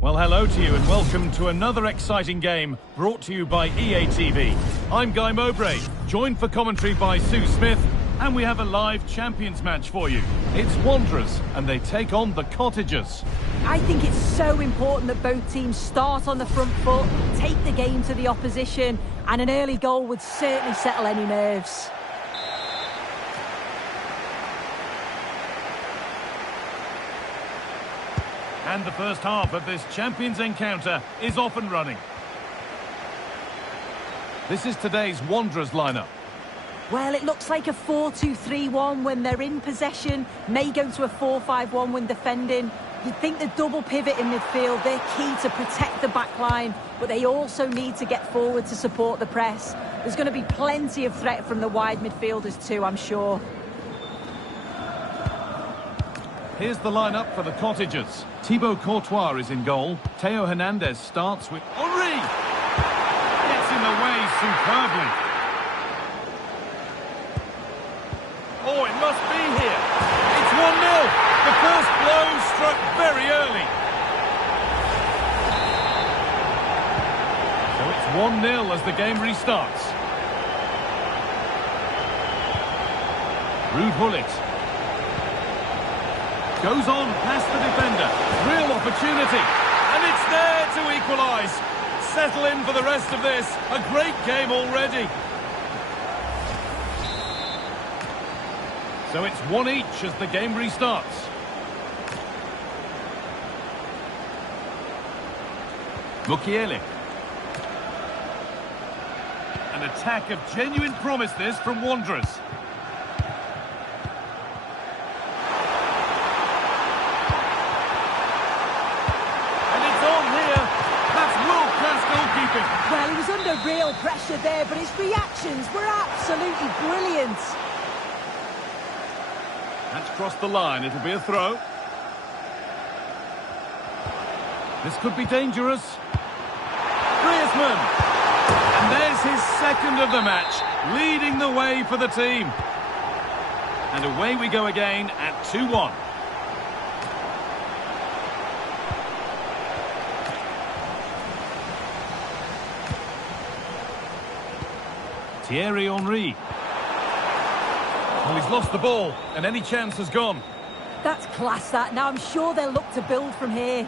Well, hello to you and welcome to another exciting game brought to you by EA TV. I'm Guy Mowbray, joined for commentary by Sue Smith, and we have a live Champions match for you. It's Wanderers, and they take on the Cottagers. I think it's so important that both teams start on the front foot, take the game to the opposition, and an early goal would certainly settle any nerves. And the first half of this Champions encounter is off and running. This is today's Wanderers lineup. Well, it looks like a 4-2-3-1 when they're in possession, may go to a 4-5-1 when defending. You'd think the double pivot in midfield, they're key to protect the back line, but they also need to get forward to support the press. There's going to be plenty of threat from the wide midfielders too, I'm sure. Here's the lineup for the Cottagers. Thibaut Courtois is in goal. Theo Hernandez starts with Henry. Gets in the way superbly. It must be here. It's 1-0. The first blow struck very early. So it's 1-0 as the game restarts. Ruud Gullit. Goes on past the defender. Real opportunity. And it's there to equalise. Settle in for the rest of this. A great game already. So it's 1 each as the game restarts. Mukiele. An attack of genuine promise this from Wanderers. Well, he was under real pressure there, but his reactions were absolutely brilliant. That's crossed the line. It'll be a throw. This could be dangerous. Griezmann. And there's his second of the match, leading the way for the team. And away we go again at 2-1. Thierry Henry. Well, he's lost the ball, and any chance has gone. That's class, that. Now I'm sure they'll look to build from here.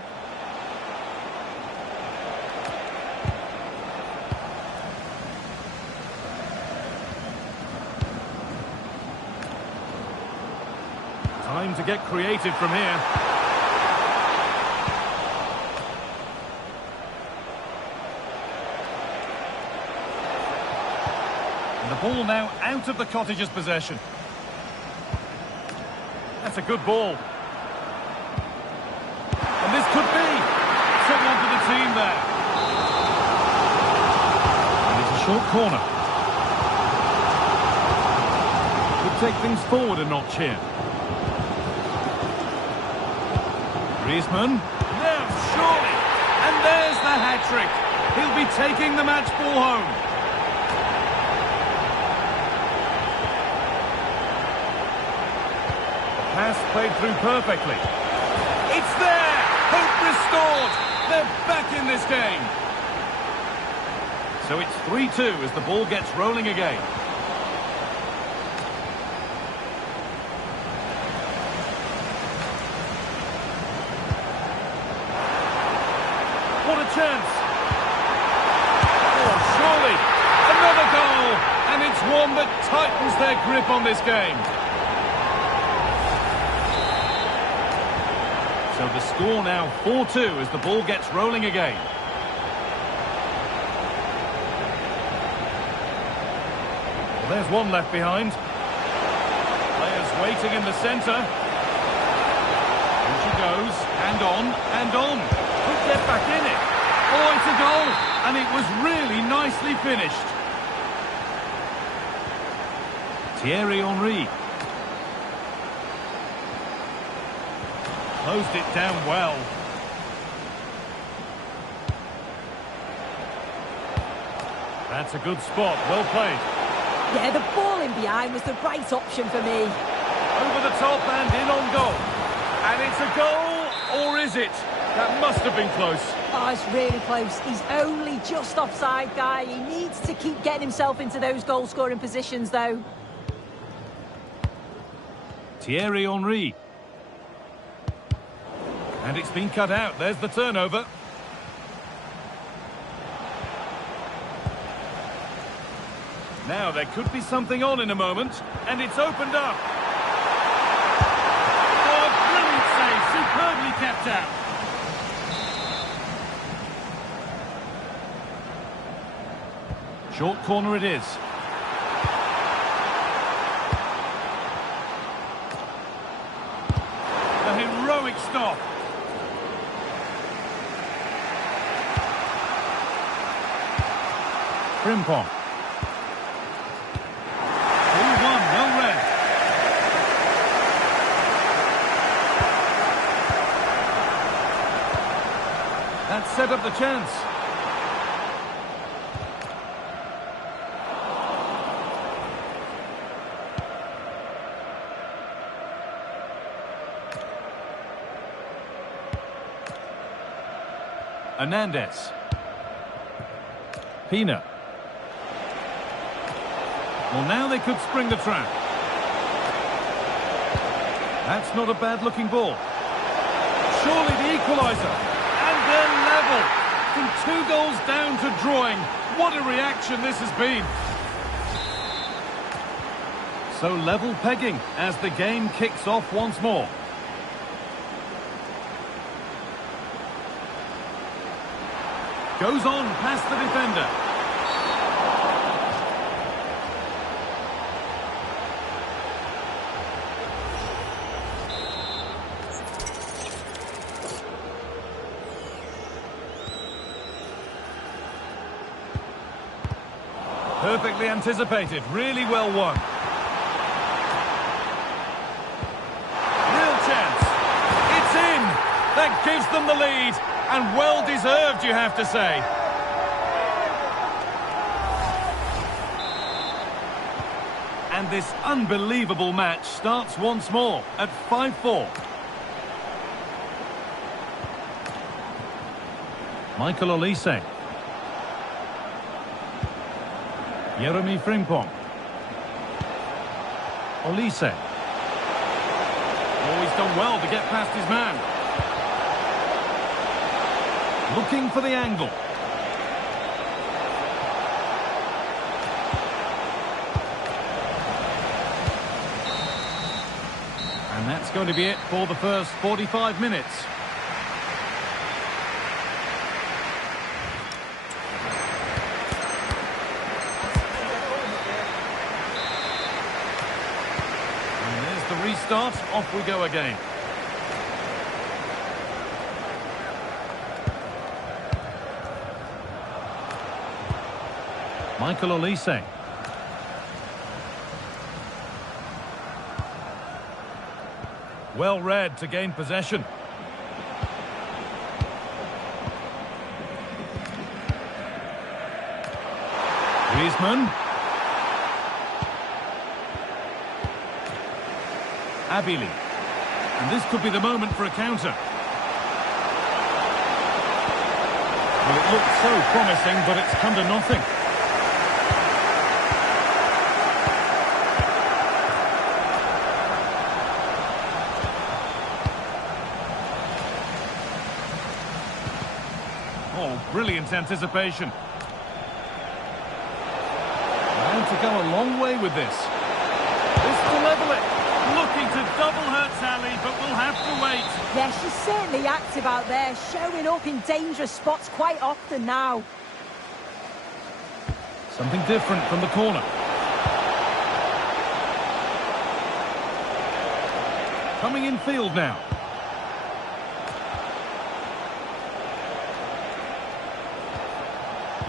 Time to get creative from here. And the ball now out of the Cottagers' possession. That's a good ball. And this could be someone for the team there. And it's a short corner. Could take things forward a notch here. Griezmann. Now, surely. And there's the hat-trick. He'll be taking the match ball home. Pass played through perfectly. It's there! Hope restored! They're back in this game. So it's 3-2 as the ball gets rolling again. What a chance! Oh, surely! Another goal! And it's one that tightens their grip on this game. So the score now 4-2 as the ball gets rolling again. Well, there's one left behind. Players waiting in the centre. In she goes, and on. Could get back in it. Oh, it's a goal, and it was really nicely finished. Thierry Henry. Closed it down well. That's a good spot, well played. Yeah, the ball in behind was the right option for me. Over the top and in on goal. And it's a goal, or is it? That must have been close. Oh, it's really close. He's only just offside, guy. He needs to keep getting himself into those goal-scoring positions, though. Thierry Henry. And it's been cut out. There's the turnover. Now, there could be something on in a moment. And it's opened up. Oh, a brilliant save. Superbly kept out. Short corner it is. A heroic stop. Frimpong. 2-1, well read. That set up the chance. Hernandez. Pina. Well, now they could spring the trap. That's not a bad-looking ball. Surely the equaliser. And they're level. From 2 goals down to drawing. What a reaction this has been. So level pegging as the game kicks off once more. Goes on past the defender. Perfectly anticipated, really well won. Real chance. It's in. That gives them the lead. And well deserved, you have to say. And this unbelievable match starts once more at 5-4. Michael Olise. Jeremy Frimpong. Olise. Oh, he's done well to get past his man. Looking for the angle. And that's going to be it for the first 45 minutes. And there's the restart. Off we go again. Michael Olise. Well read to gain possession. Griezmann. Abili. And this could be the moment for a counter. Well, it looked so promising, but it's come to nothing. Oh, brilliant anticipation. Going to go a long way with this. This to level it. Looking to double her tally, but we'll have to wait. Yeah, she's certainly active out there, showing up in dangerous spots quite often now. Something different from the corner. Coming in field now.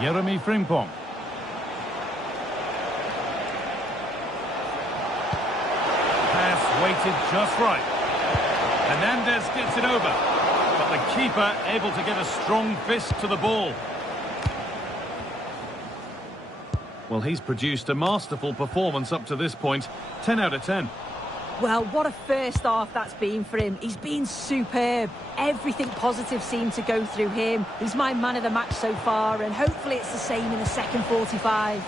Jeremy Frimpong. Pass weighted just right. Hernandez gets it over. But the keeper able to get a strong fist to the ball. Well, he's produced a masterful performance up to this point. 10 out of 10. Well, what a first half that's been for him. He's been superb. Everything positive seemed to go through him. He's my man of the match so far, and hopefully it's the same in the second 45.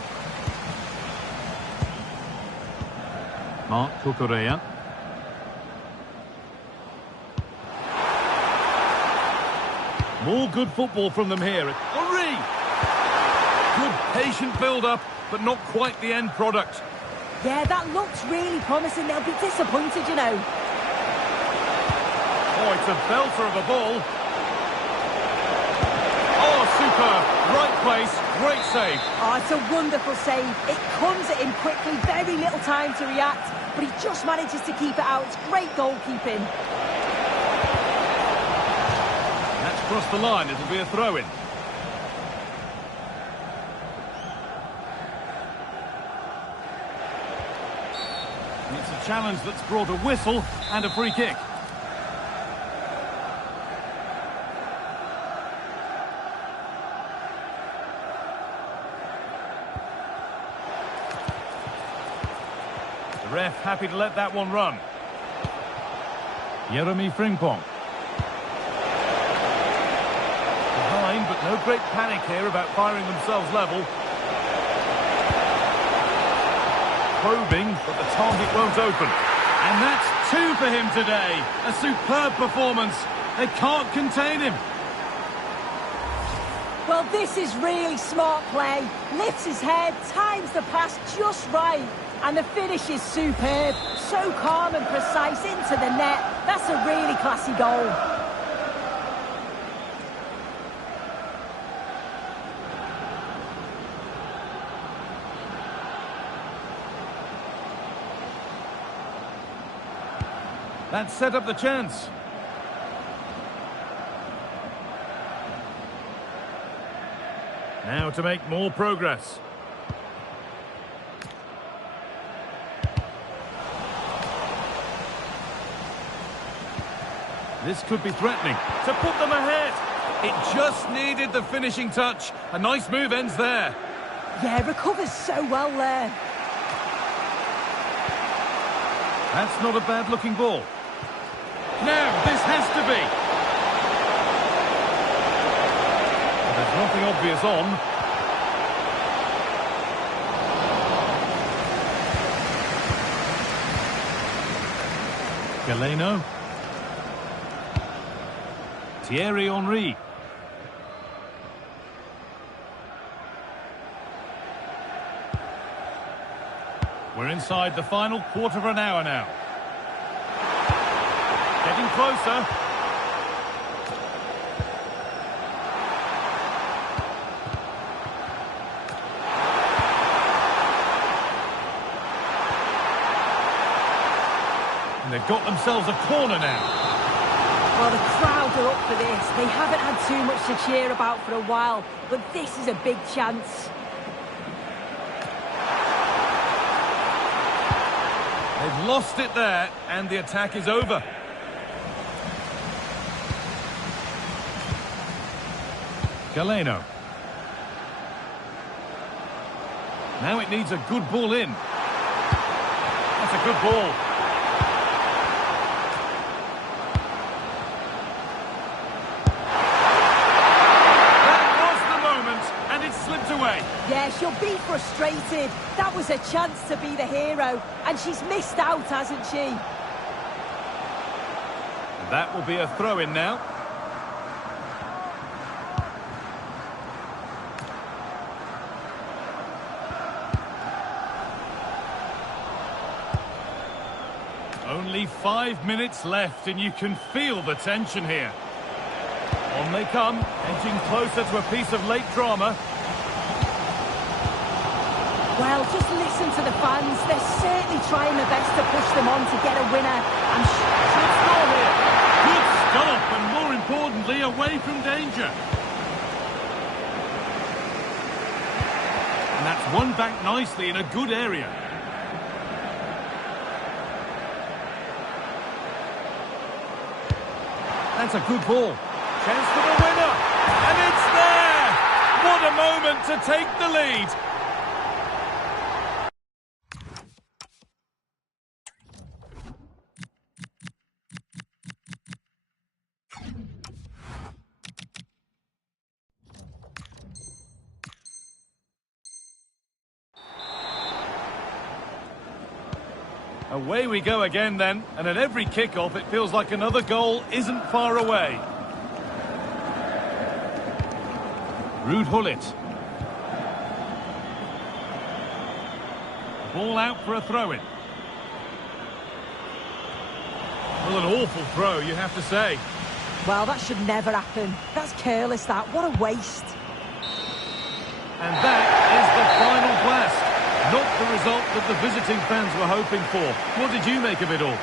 Marc Cucurella. More good football from them here. Henry! Good patient build-up, but not quite the end product. Yeah, that looks really promising. They'll be disappointed, you know. Oh, it's a belter of a ball. Oh, superb. Right place, great save. Oh, it's a wonderful save. It comes at him quickly, very little time to react, but he just manages to keep it out. It's great goalkeeping. That's crossed the line. It'll be a throw-in. It's a challenge that's brought a whistle and a free kick. The ref happy to let that one run. Jeremy Frimpong. Behind. of great panic here about firing themselves level. Probing, but the target won't open. And that's two for him today. A superb performance. They can't contain him. Well, this is really smart play. Lifts his head, times the pass just right. And the finish is superb. So calm and precise into the net. That's a really classy goal. That set up the chance. Now to make more progress. This could be threatening to put them ahead. It just needed the finishing touch. A nice move ends there. Yeah, recovers so well there. That's not a bad looking ball. Now, this has to be. There's nothing obvious on. Galeno. Thierry Henry. We're inside the final quarter of an hour now. Getting closer. And they've got themselves a corner now. Well, the crowd are up for this. They haven't had too much to cheer about for a while, but this is a big chance. They've lost it there, and the attack is over. Galeno. Now it needs a good ball in. That's a good ball. Yeah, she'll be frustrated. That was a chance to be the hero, and she's missed out, hasn't she? That will be a throw-in now. Only 5 minutes left, and you can feel the tension here. On they come, edging closer to a piece of late drama. Well, just listen to the fans. They're certainly trying their best to push them on to get a winner. And should score here. Good stop, and more importantly, away from danger. And that's won back nicely in a good area. That's a good ball. Chance for the winner. And it's there! What a moment to take the lead. Away we go again then, and at every kick-off it feels like another goal isn't far away. Ruud Gullit. Ball out for a throw-in. Well, an awful throw, you have to say. Well, that should never happen. That's careless, that. What a waste. And that is the final blast. Not the result that the visiting fans were hoping for. What did you make of it all?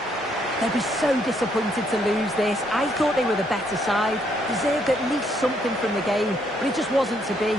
They'd be so disappointed to lose this. I thought they were the better side. Deserved at least something from the game, but it just wasn't to be.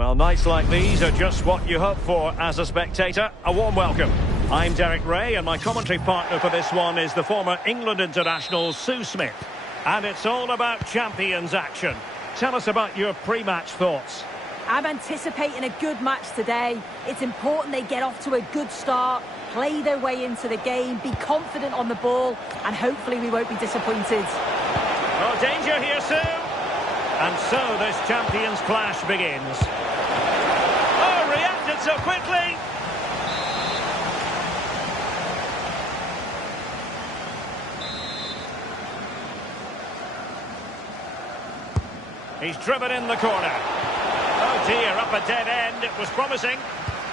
Well, nights like these are just what you hope for as a spectator. A warm welcome. I'm Derek Ray, and my commentary partner for this one is the former England international Sue Smith. And it's all about champions action. Tell us about your pre-match thoughts. I'm anticipating a good match today. It's important they get off to a good start, play their way into the game, be confident on the ball, and hopefully we won't be disappointed. Oh, danger here, Sue. And so this champions clash begins. Oh, reacted so quickly. He's driven in the corner. Oh dear, up a dead end. It was promising.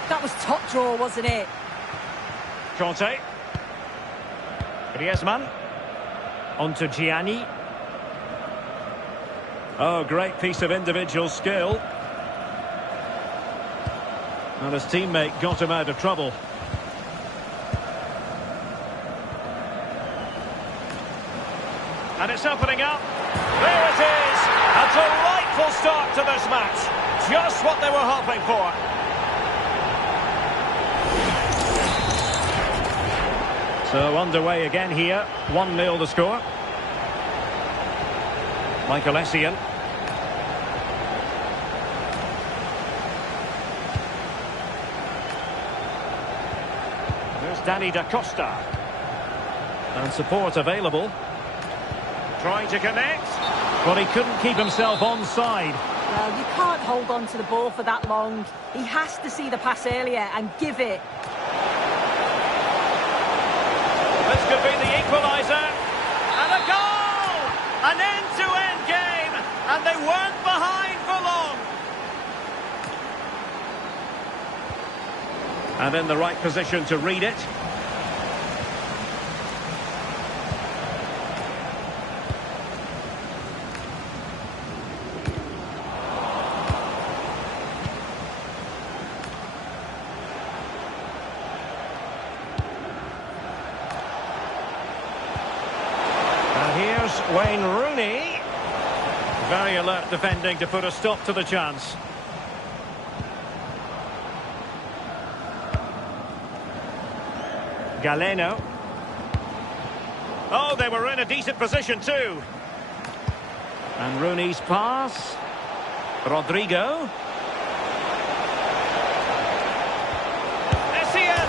That was top draw, wasn't it? Conte. Griezmann. On to Gianni. Oh, great piece of individual skill. And his teammate got him out of trouble. And it's opening up. There it is. A delightful start to this match. Just what they were hoping for. So underway again here. 1-0 the score. Michael Essien. There's Danny Da Costa. And support available. Trying to connect. But he couldn't keep himself onside. Well, you can't hold on to the ball for that long. He has to see the pass earlier and give it. This could be the equaliser. And a goal! An end-to-end game. And they weren't behind for long. And in the right position to read it. Wayne Rooney. Very alert defending to put a stop to the chance. Galeno. Oh, they were in a decent position too. And Rooney's pass. Rodrigo. Essien.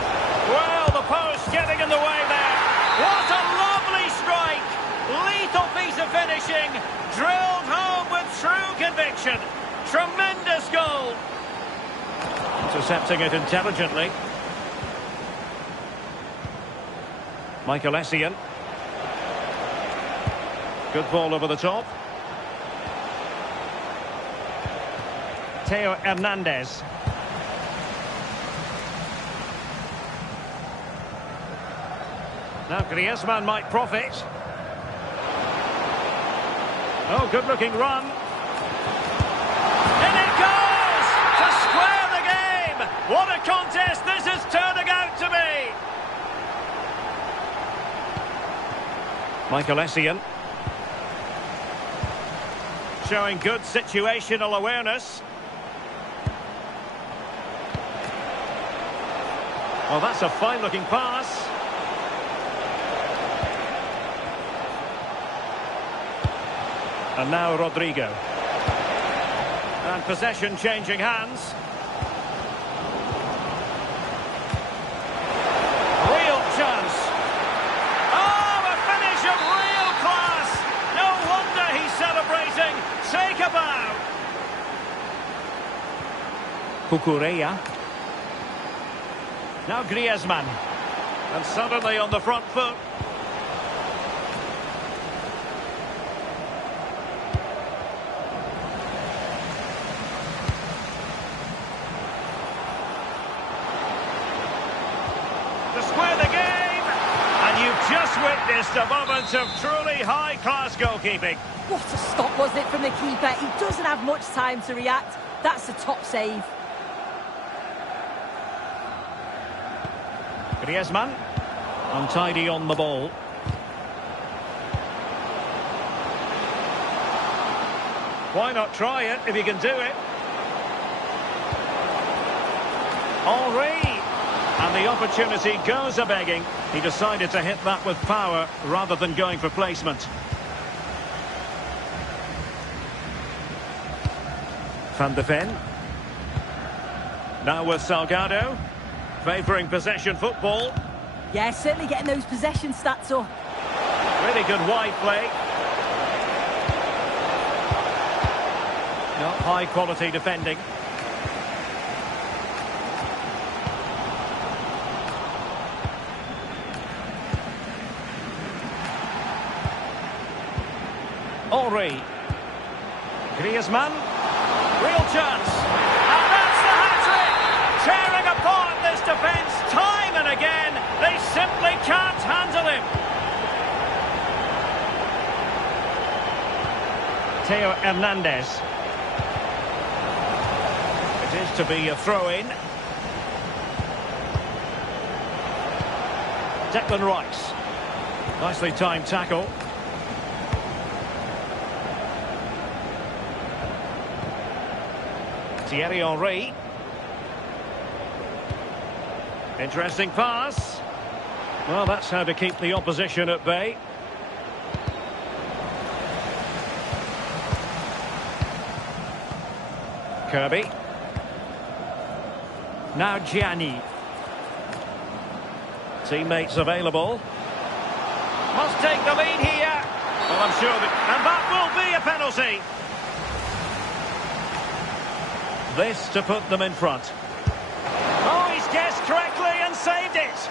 Well, the post getting in the way there. What a lovely strike. Lethal piece of finishing, drilled home with true conviction. Tremendous goal. Intercepting it intelligently. Michael Essien. Good ball over the top. Theo Hernandez. Now Griezmann might profit. Oh, good-looking run. In it goes! To square the game! What a contest this is turning out to be! Michael Essien. Showing good situational awareness. Well, that's a fine-looking pass. And now Rodrigo. And possession changing hands. Real chance. Oh, a finish of real class. No wonder he's celebrating. Take a bow. Cucurella. Now Griezmann. And suddenly on the front foot. Just witnessed a moment of truly high-class goalkeeping. What a stop, wasn't it, from the keeper? He doesn't have much time to react. That's a top save. Griezmann. Untidy on the ball. Why not try it if you can do it? Henry. And the opportunity goes a-begging. He decided to hit that with power rather than going for placement. Van de Ven. Now with Salgado. Favouring possession football. Yeah, certainly getting those possession stats up. Really good wide play. Not high quality defending. Henry. Griezmann. Real chance. And that's the hat-trick! Tearing apart this defence time and again. They simply can't handle him. Theo Hernandez. It is to be a throw-in. Declan Rice. Nicely timed tackle. Thierry Henry. Interesting pass. Well, that's how to keep the opposition at bay. Kirby. Now Gianni. Teammates available. Must take the lead here. Well, I'm sure that... And that will be a penalty. This to put them in front. Oh, he's guessed correctly and saved it.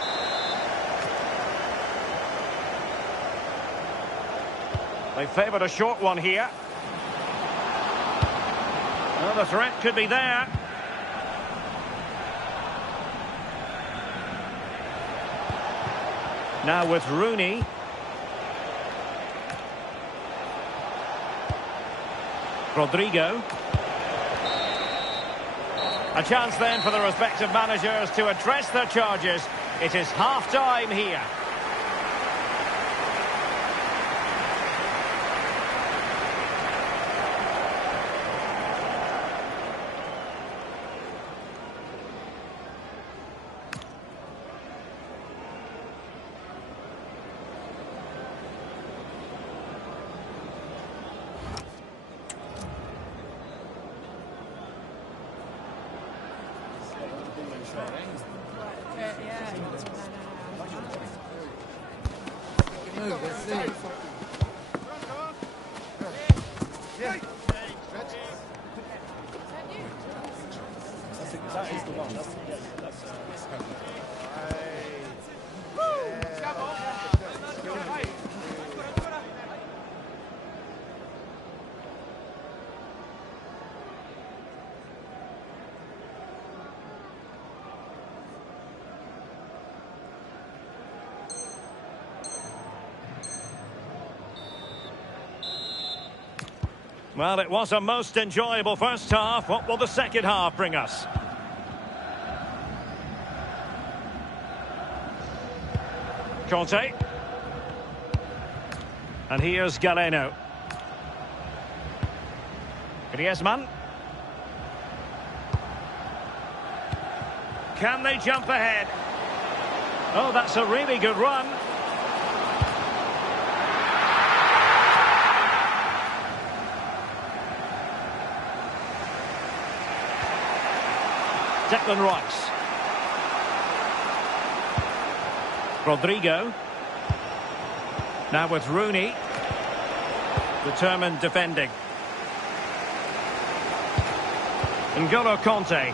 They favoured a short one here. Well, the threat could be there. Now with Rooney. Rodrigo. A chance then for the respective managers to address their charges. It is half-time here. Well, it was a most enjoyable first half. What will the second half bring us? Conte. And here's Galeno. Griezmann. Can they jump ahead? Oh, that's a really good run. Declan Rice. Rodrigo. Now with Rooney. Determined defending. N'Golo Conte.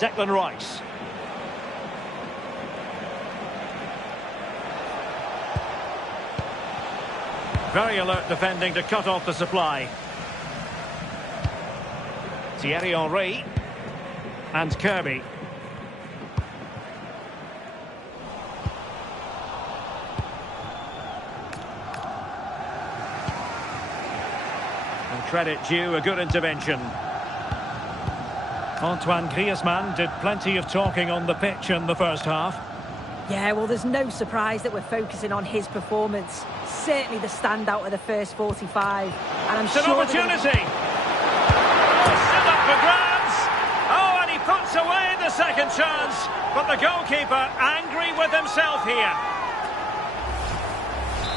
Declan Rice. Very alert defending to cut off the supply. Thierry Henry. And Kirby. And credit due, a good intervention. Antoine Griezmann did plenty of talking on the pitch in the first half. Yeah, well, there's no surprise that we're focusing on his performance. Certainly the standout of the first 45. And I'm It's an sure opportunity. Oh, still up for grabs. Oh, and he puts away the second chance. But the goalkeeper angry with himself here.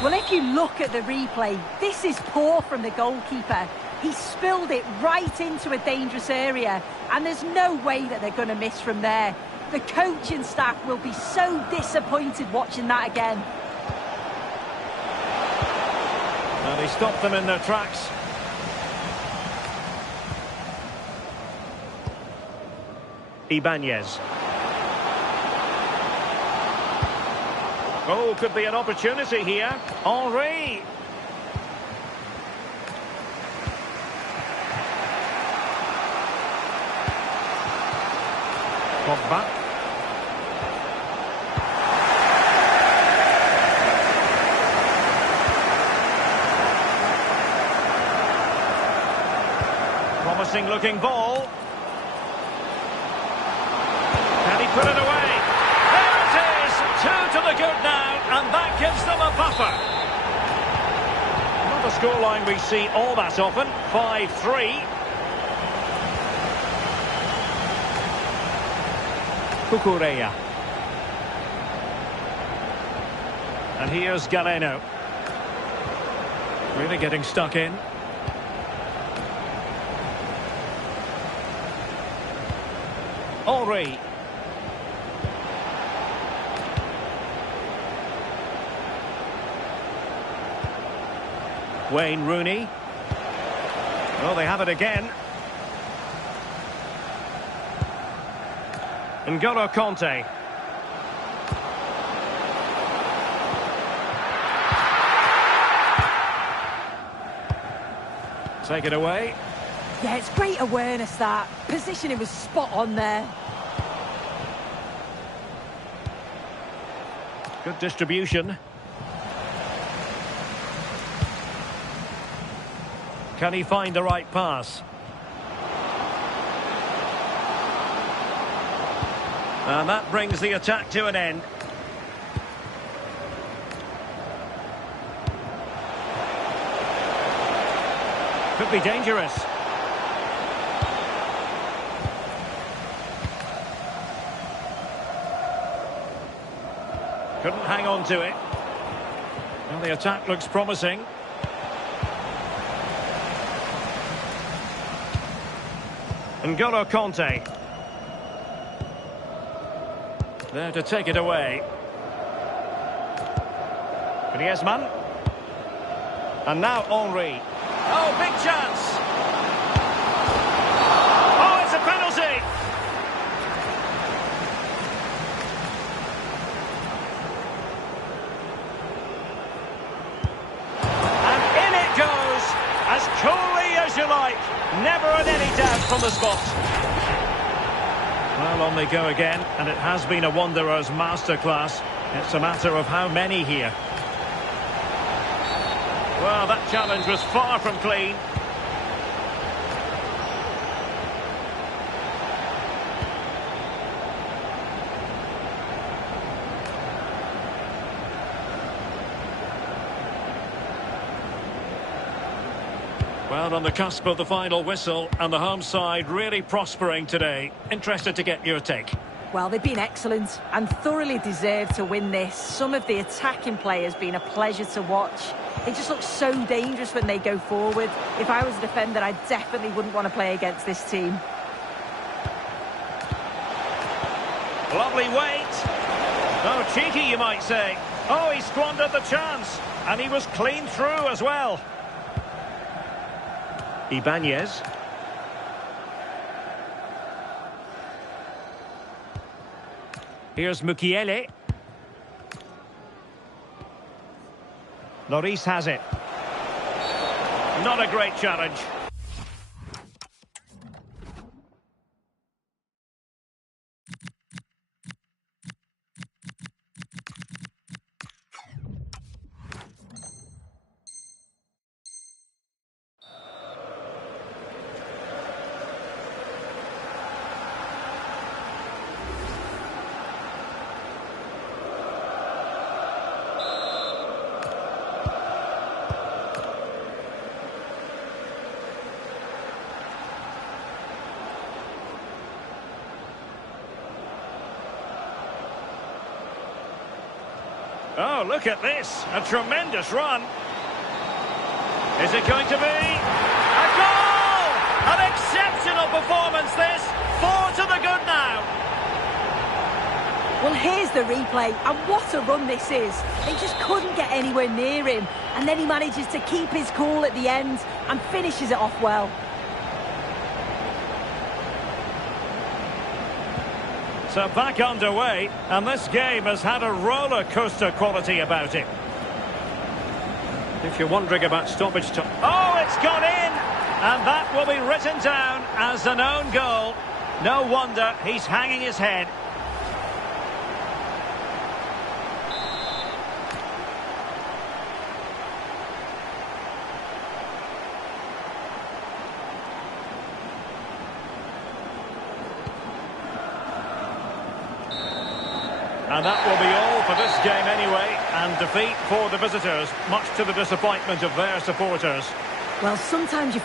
Well, if you look at the replay, this is poor from the goalkeeper. He spilled it right into a dangerous area, and there's no way that they're going to miss from there. The coaching staff will be so disappointed watching that again. And he stopped them in their tracks. Ibanez. Oh, could be an opportunity here. Henry. Pogba. Promising looking ball. Can he put it away? There it is! 2 to the good now, and that gives them a buffer. Not a scoreline we see all that often. 5-3. Cucurella. And here's Galeno. Really getting stuck in. Henry. Wayne Rooney. Oh, they have it again. N'Golo Kanté. Take it away. Yeah, it's great awareness, that. Positioning was spot on there. Good distribution. Can he find the right pass? And that brings the attack to an end. Could be dangerous. Couldn't hang on to it. Well, the attack looks promising. N'Golo Kanté. There to take it away. Griezmann. And now Henry. Oh, big chance. Oh, it's a penalty. And in it goes, as coolly as you like. Never in any doubt from the spot. Well, on they go again, and it has been a Wanderers masterclass. It's a matter of how many here. Well, that challenge was far from clean. Well, on the cusp of the final whistle, and the home side really prospering today. Interested to get your take. Well, they've been excellent and thoroughly deserved to win this. Some of the attacking play has been a pleasure to watch. They just look so dangerous when they go forward. If I was a defender, I definitely wouldn't want to play against this team. Lovely weight. Oh, cheeky, you might say. Oh, he squandered the chance. And he was clean through as well. Ibanez. Here's Mukiele. Lloris has it. Not a great challenge. Oh, look at this. A tremendous run. Is it going to be a goal? An exceptional performance, this. 4 to the good now. Well, here's the replay, and what a run this is. They just couldn't get anywhere near him, and then he manages to keep his cool at the end and finishes it off well. So back underway, and this game has had a roller coaster quality about it. If you're wondering about stoppage time... Oh, it's gone in! And that will be written down as an own goal. No wonder he's hanging his head. And that will be all for this game anyway, and defeat for the visitors, much to the disappointment of their supporters. Well, sometimes you...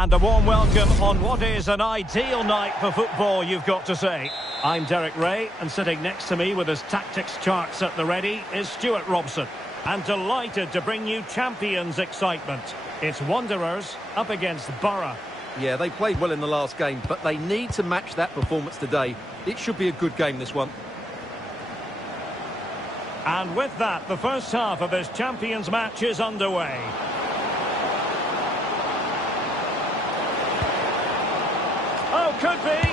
And a warm welcome on what is an ideal night for football, you've got to say. I'm Derek Ray, and sitting next to me with his tactics charts at the ready is Stuart Robson. And delighted to bring you Champions excitement. It's Wanderers up against Borough. Yeah, they played well in the last game, but they need to match that performance today. It should be a good game, this one. And with that, the first half of this Champions match is underway. Oh, could be.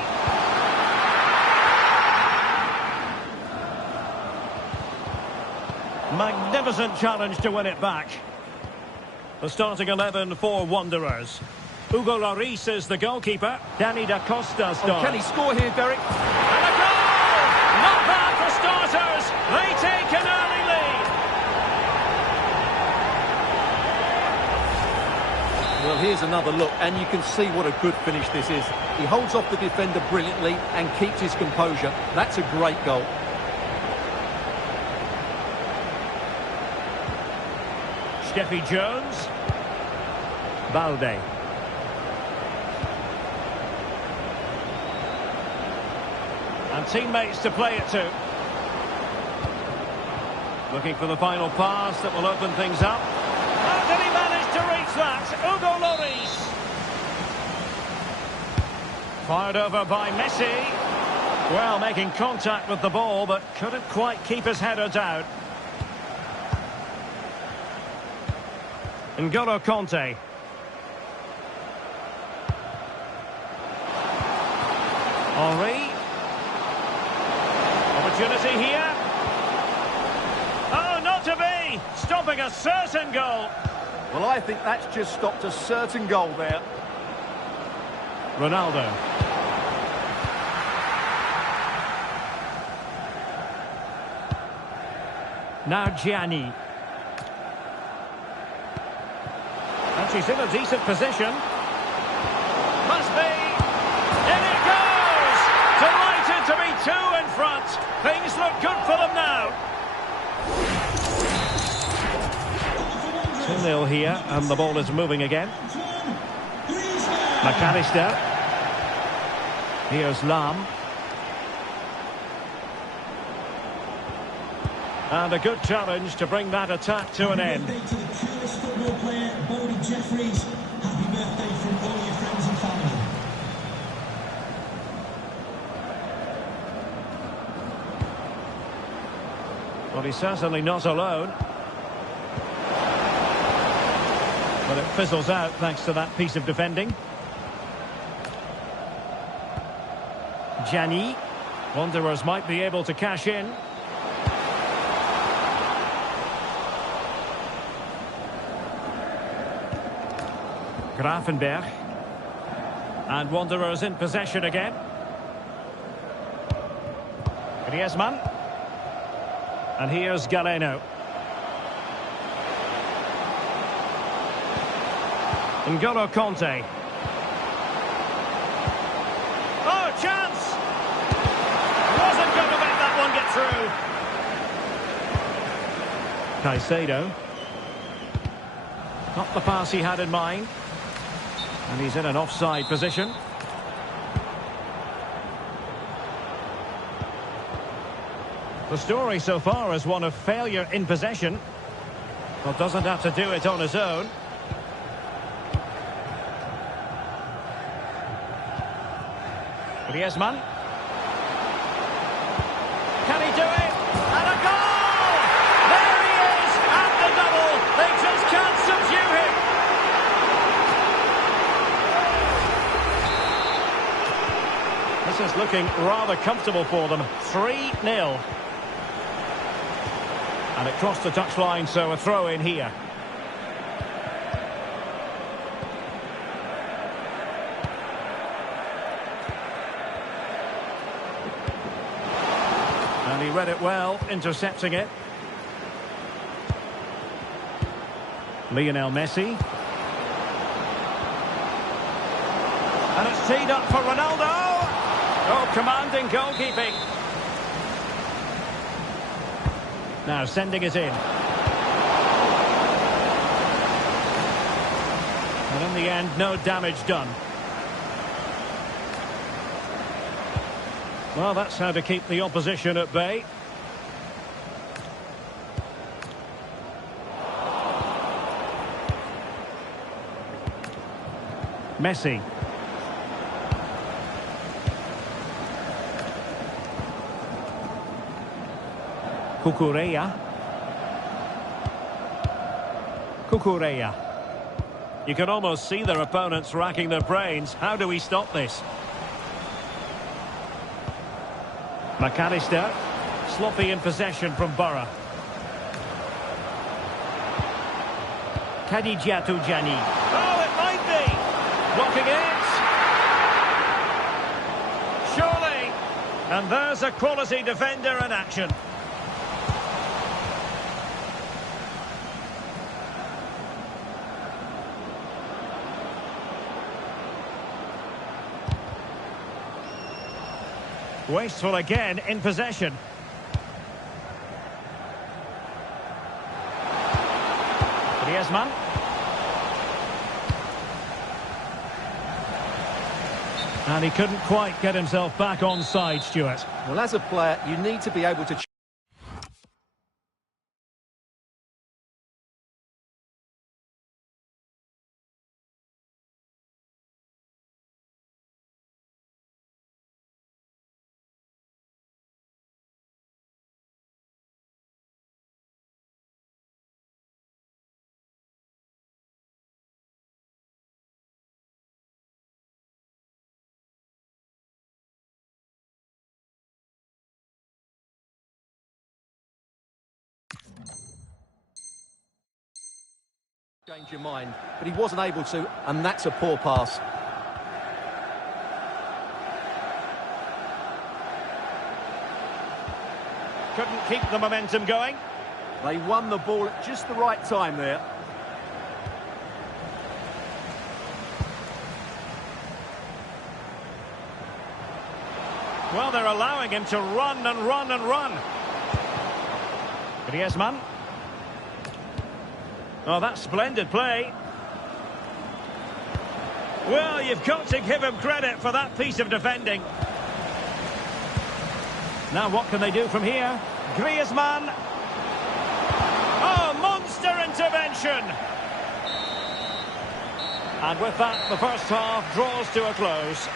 Magnificent challenge to win it back. The starting 11 for Wanderers. Hugo Lloris is the goalkeeper. Danny da Costa starts. Oh, can he score here, Derek? And a goal! Not bad for starters. They take an early lead. Well, here's another look, and you can see what a good finish this is. He holds off the defender brilliantly and keeps his composure. That's a great goal. Steffi Jones. Balde. And teammates to play it to. Looking for the final pass that will open things up. How did he manage to reach that? Hugo Lloris. Fired over by Messi. Well, making contact with the ball, but couldn't quite keep his header down. N'Golo Kanté. Henry. Opportunity here. Oh, not to be! Stopping a certain goal. Well, I think that's just stopped a certain goal there. Ronaldo. Now Gianni. And she's in a decent position. Must be. In it goes! Delighted to be two in front. Things look good for them now. 2-0 here, and the ball is moving again. McAllister. Here's Lam. And a good challenge to bring that attack to an end. Happy birthday to the coolest football player, Bodie Jeffries. Happy birthday from all your friends and family. Well, he's certainly not alone. But it fizzles out thanks to that piece of defending. Gianni. Wanderers might be able to cash in. Gravenberch. And Wanderers in possession again. Griezmann. And here's Galeno. N'Golo Kanté. Oh, chance! Wasn't going to let that one get through. Caicedo. Not the pass he had in mind. And he's in an offside position. The story so far is one of failure in possession. But doesn't have to do it on his own. Griezmann. Can he do it? And a goal! There he is! And the double! They just can't subdue him! This is looking rather comfortable for them. 3-0. And it crossed the touchline, so a throw in here. And he read it well, intercepting it. Lionel Messi. And it's teed up for Ronaldo. Oh, commanding goalkeeping. Now sending it in. And in the the end, no damage done. Well, that's how to keep the opposition at bay. Messi. Cucurella. Cucurella. You can almost see their opponents racking their brains. How do we stop this? McAllister. Sloppy in possession from Borough. Kadijatu Jani. Oh, it might be! Blocking it! Surely! And there's a quality defender in action. Wasteful again in possession. Griezmann. And he couldn't quite get himself back on side, Stuart. Well, as a player, you need to be able to... change your mind, but he wasn't able to, and that's a poor pass. Couldn't keep the momentum going. They won the ball at just the right time there. Well, they're allowing him to run and run and run. Griezmann. Oh, that's splendid play. Well, you've got to give him credit for that piece of defending. Now what can they do from here? Griezmann. Oh, monster intervention. And with that, the first half draws to a close.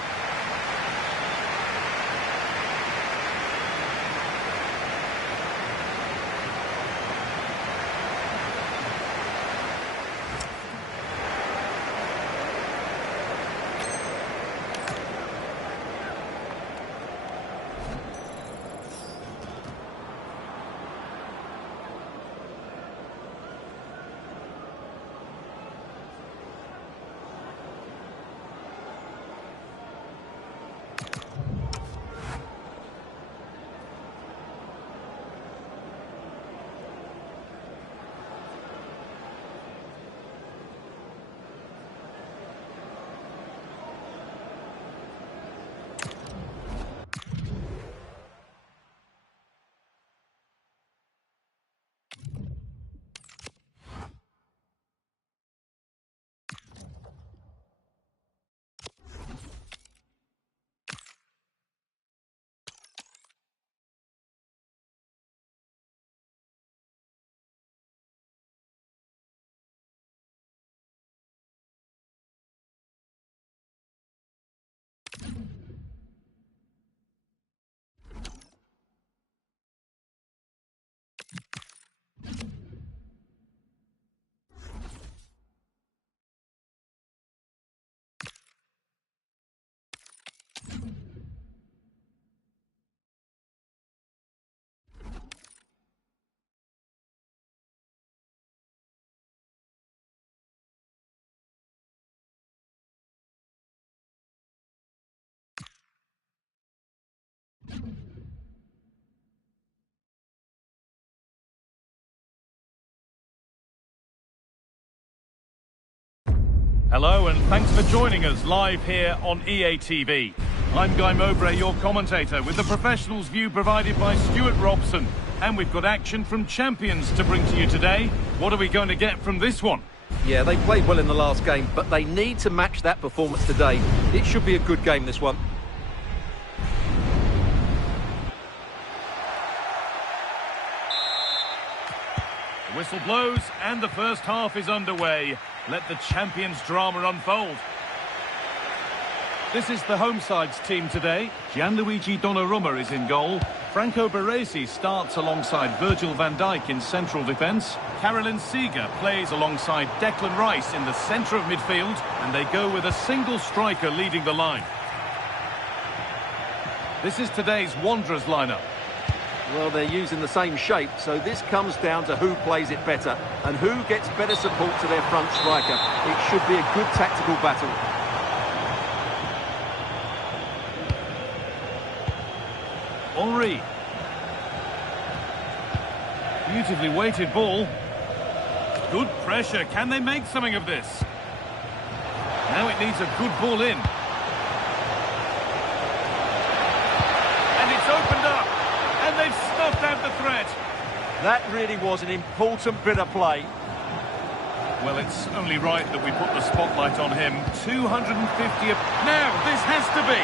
Hello and thanks for joining us live here on EA TV. I'm Guy Mowbray, your commentator, with the professionals' view provided by Stuart Robson. And we've got action from Champions to bring to you today. What are we going to get from this one? Yeah, they played well in the last game, but they need to match that performance today. It should be a good game, this one. The whistle blows and the first half is underway. Let the champions' drama unfold. This is the home side's team today. Gianluigi Donnarumma is in goal. Franco Baresi starts alongside Virgil van Dijk in central defence. Carolyn Seeger plays alongside Declan Rice in the centre of midfield, and they go with a single striker leading the line. This is today's Wanderers lineup. Well, they're using the same shape, so this comes down to who plays it better and who gets better support to their front striker. It should be a good tactical battle. Henry. Beautifully weighted ball. Good pressure. Can they make something of this? Now it needs a good ball in. And it's opened up. And they've snuffed out the threat. That really was an important bit of play. Well, it's only right that we put the spotlight on him. 250... Now, this has to be.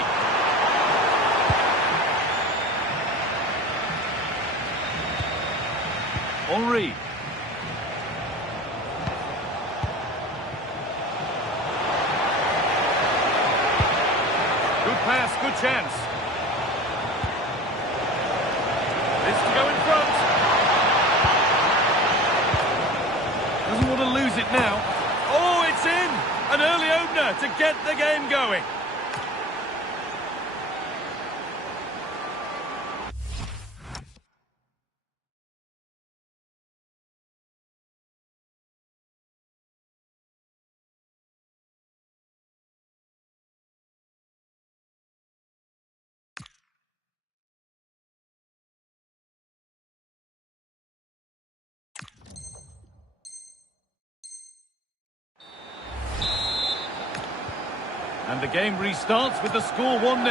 Henry. Good pass, good chance. This to go in front. Doesn't want to lose it now. Oh, it's in! An early opener to get the game going. And the game restarts with the score 1-0.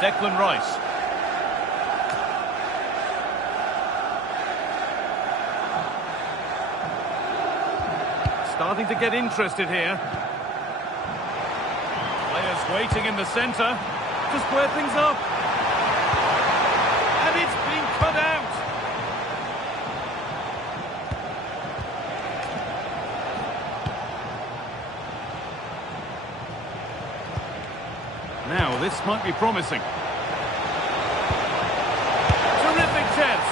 Declan Rice. Starting to get interested here. Players waiting in the centre to square things up. And it's been cut out. Now, this might be promising. Terrific chance.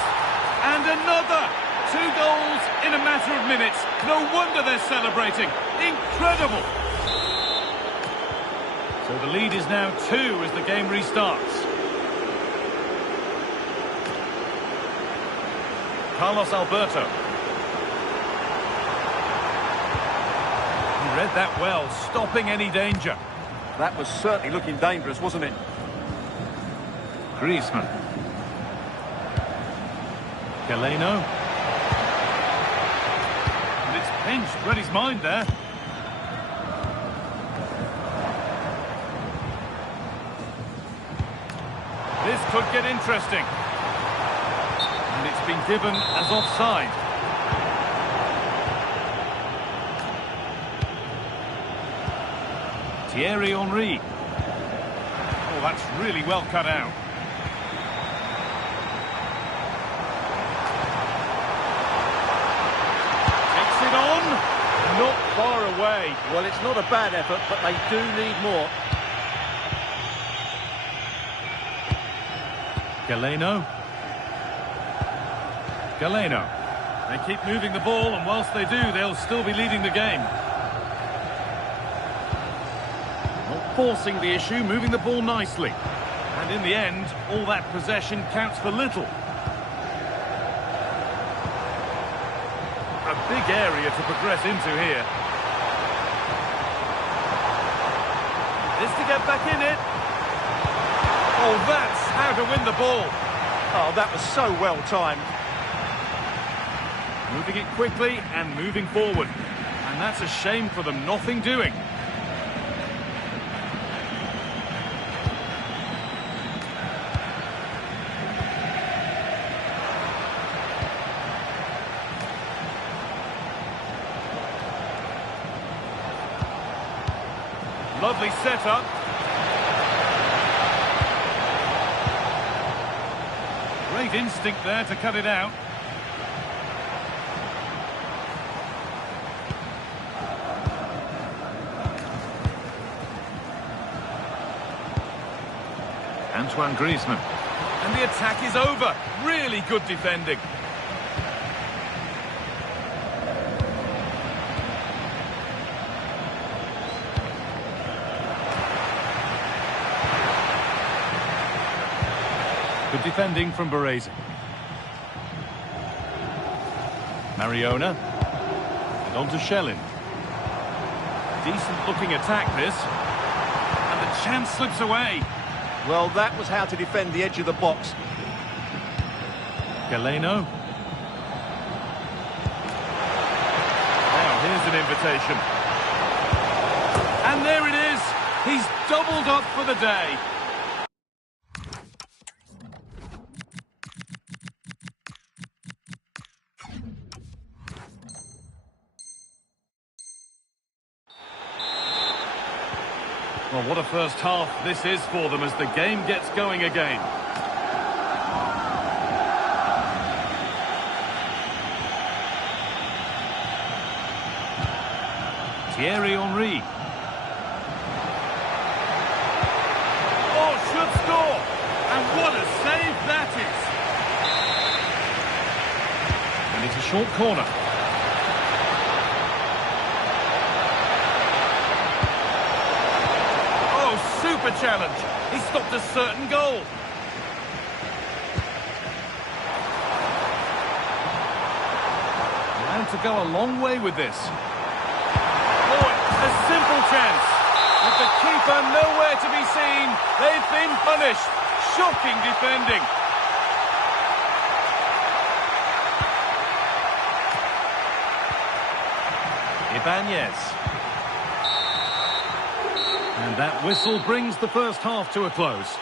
And another. 2 goals in a matter of minutes. No wonder they're celebrating. Incredible. So the lead is now 2 as the game restarts. Carlos Alberto. He read that well, stopping any danger. That was certainly looking dangerous, wasn't it? Griezmann. Galeno. And it's pinched, read his mind there. This could get interesting. And it's been given as offside. Thierry Henry. Oh, that's really well cut out. Takes it on. Not far away. Well, it's not a bad effort, but they do need more. Galeno. Galeno. They keep moving the ball, and whilst they do, they'll still be leading the game. Forcing the issue, moving the ball nicely. And in the end, all that possession counts for little. A big area to progress into here. This to get back in it. Oh, that's how to win the ball. Oh, that was so well timed. Moving it quickly and moving forward. And that's a shame for them, nothing doing. Lovely setup. Great instinct there to cut it out. Antoine Griezmann. And the attack is over. Really good defending. Good defending from Baresi. Mariona. And on to Shellin. Decent looking attack this. And the chance slips away. Well, that was how to defend the edge of the box. Galeno. Now, here's an invitation. And there it is. He's doubled up for the day. Well, what a first half this is for them as the game gets going again. Thierry Henry. Oh, should score! And what a save that is! And it's a short corner. Super challenge. He stopped a certain goal. And to go a long way with this. Oh, a simple chance. With the keeper nowhere to be seen, they've been punished. Shocking defending. Ibanez. And that whistle brings the first half to a close.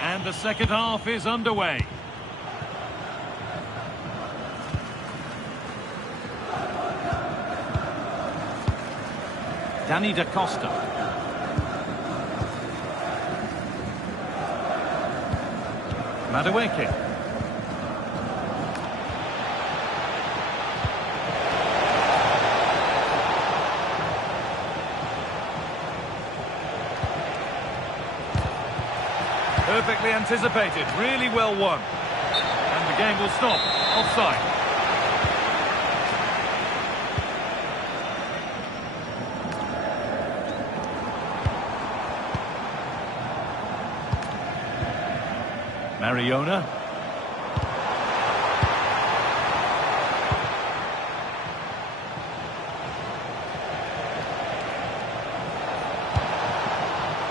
And the second half is underway. Danny Da Costa. Madueke. Perfectly anticipated, really well won. And the game will stop. Offside. Mariona.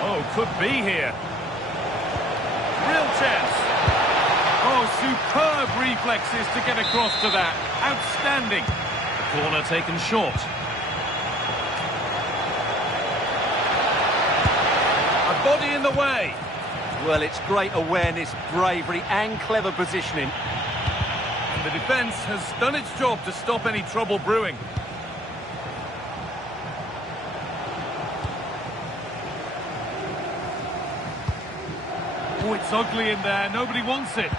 Oh, could be here. Real chance. Oh, superb reflexes to get across to that. Outstanding. The corner taken short. A body in the way. Well, it's great awareness, bravery and clever positioning. And the defence has done its job to stop any trouble brewing. Oh, it's ugly in there. Nobody wants it.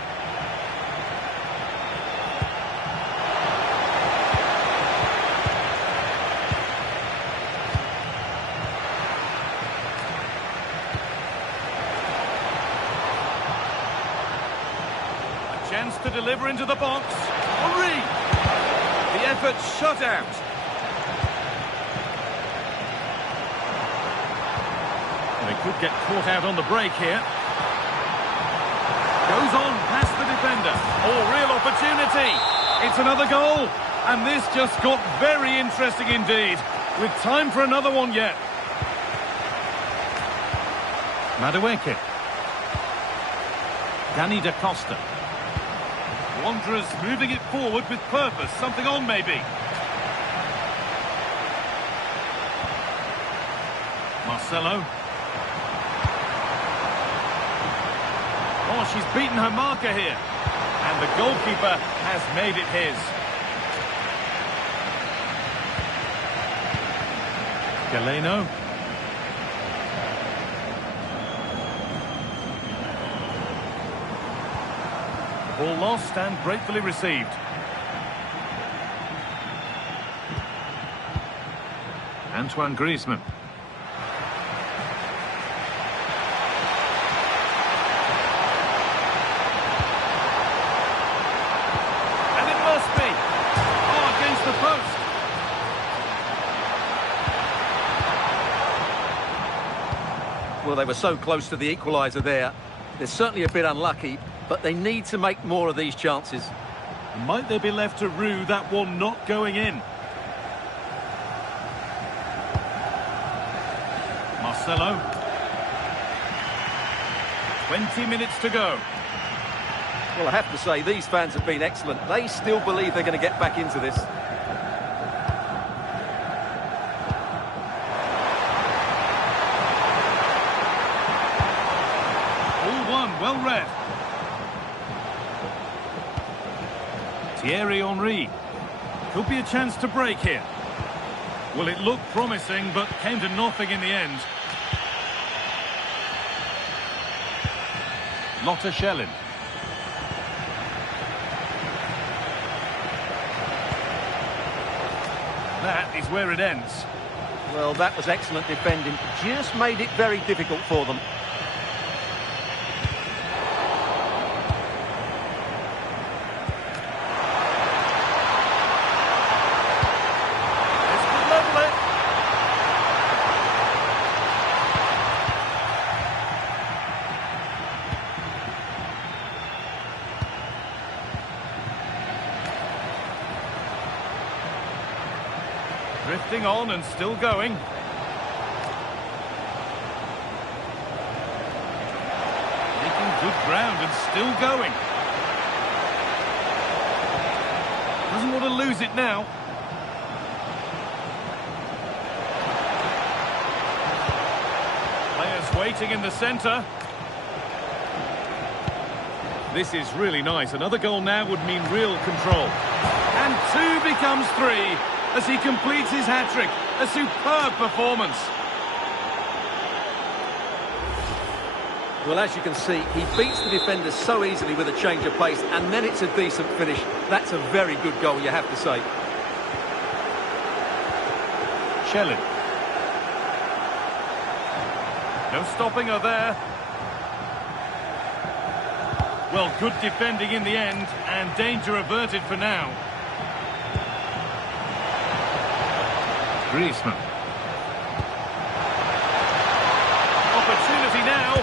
Chance to deliver into the box. Henry! The effort shut out. They could get caught out on the break here. Goes on past the defender. Oh, real opportunity. It's another goal. And this just got very interesting indeed. With time for another one yet. Madueke. Danny Da Costa. Wanderers moving it forward with purpose. Something on, maybe. Marcelo. Oh, she's beaten her marker here. And the goalkeeper has made it his. Galeno. Ball lost and gratefully received. Antoine Griezmann. And it must be. Oh, against the post. Well, they were so close to the equaliser there. They're certainly a bit unlucky, but they need to make more of these chances. Might they be left to rue that one not going in? Marcelo. 20 minutes to go. Well, I have to say, these fans have been excellent. They still believe they're going to get back into this. All one, well read. Thierry Henry. Could be a chance to break here. Well, it looked promising, but came to nothing in the end. Lotte Schelling. That is where it ends. Well, that was excellent defending. Just made it very difficult for them. This could level it. Drifting on and still going. Making good ground and still going. Doesn't want to lose it now. Players waiting in the centre. This is really nice. Another goal now would mean real control. And 2 becomes 3 as he completes his hat-trick. A superb performance. Well, as you can see, he beats the defender so easily with a change of pace, and then it's a decent finish. That's a very good goal, you have to say. Schelling. No stopping her there. Well, good defending in the end, and danger averted for now. Griezmann. Opportunity now.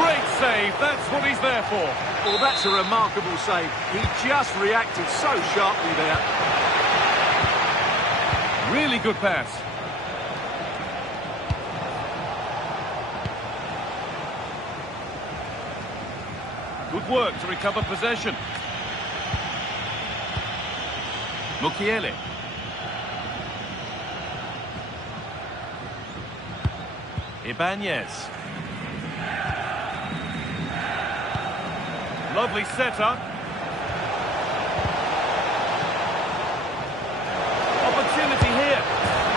Great save. That's what he's there for. Well, that's a remarkable save. He just reacted so sharply there. Really good pass. Good work to recover possession. Mukiele. Ibanez. Lovely setup. Opportunity here.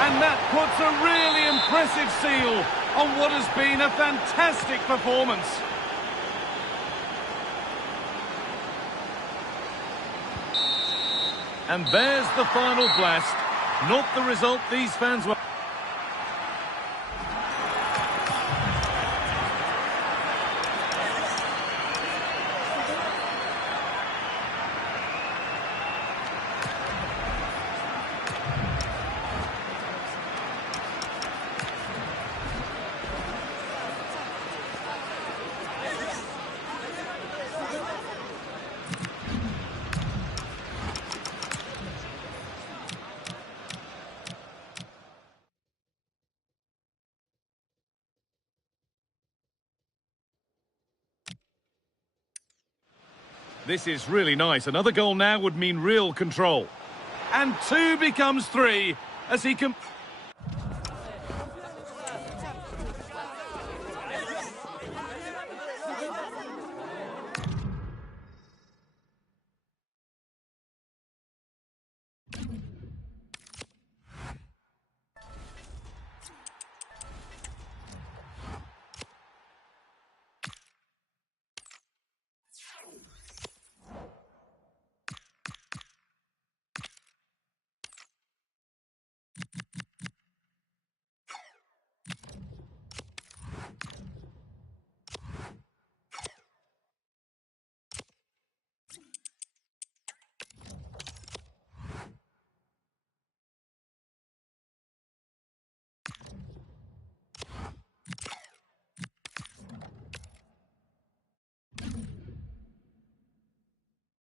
And that puts a really impressive seal on what has been a fantastic performance. And there's the final blast. Not the result these fans were. This is really nice. Another goal now would mean real control. And 2 becomes 3 as he can...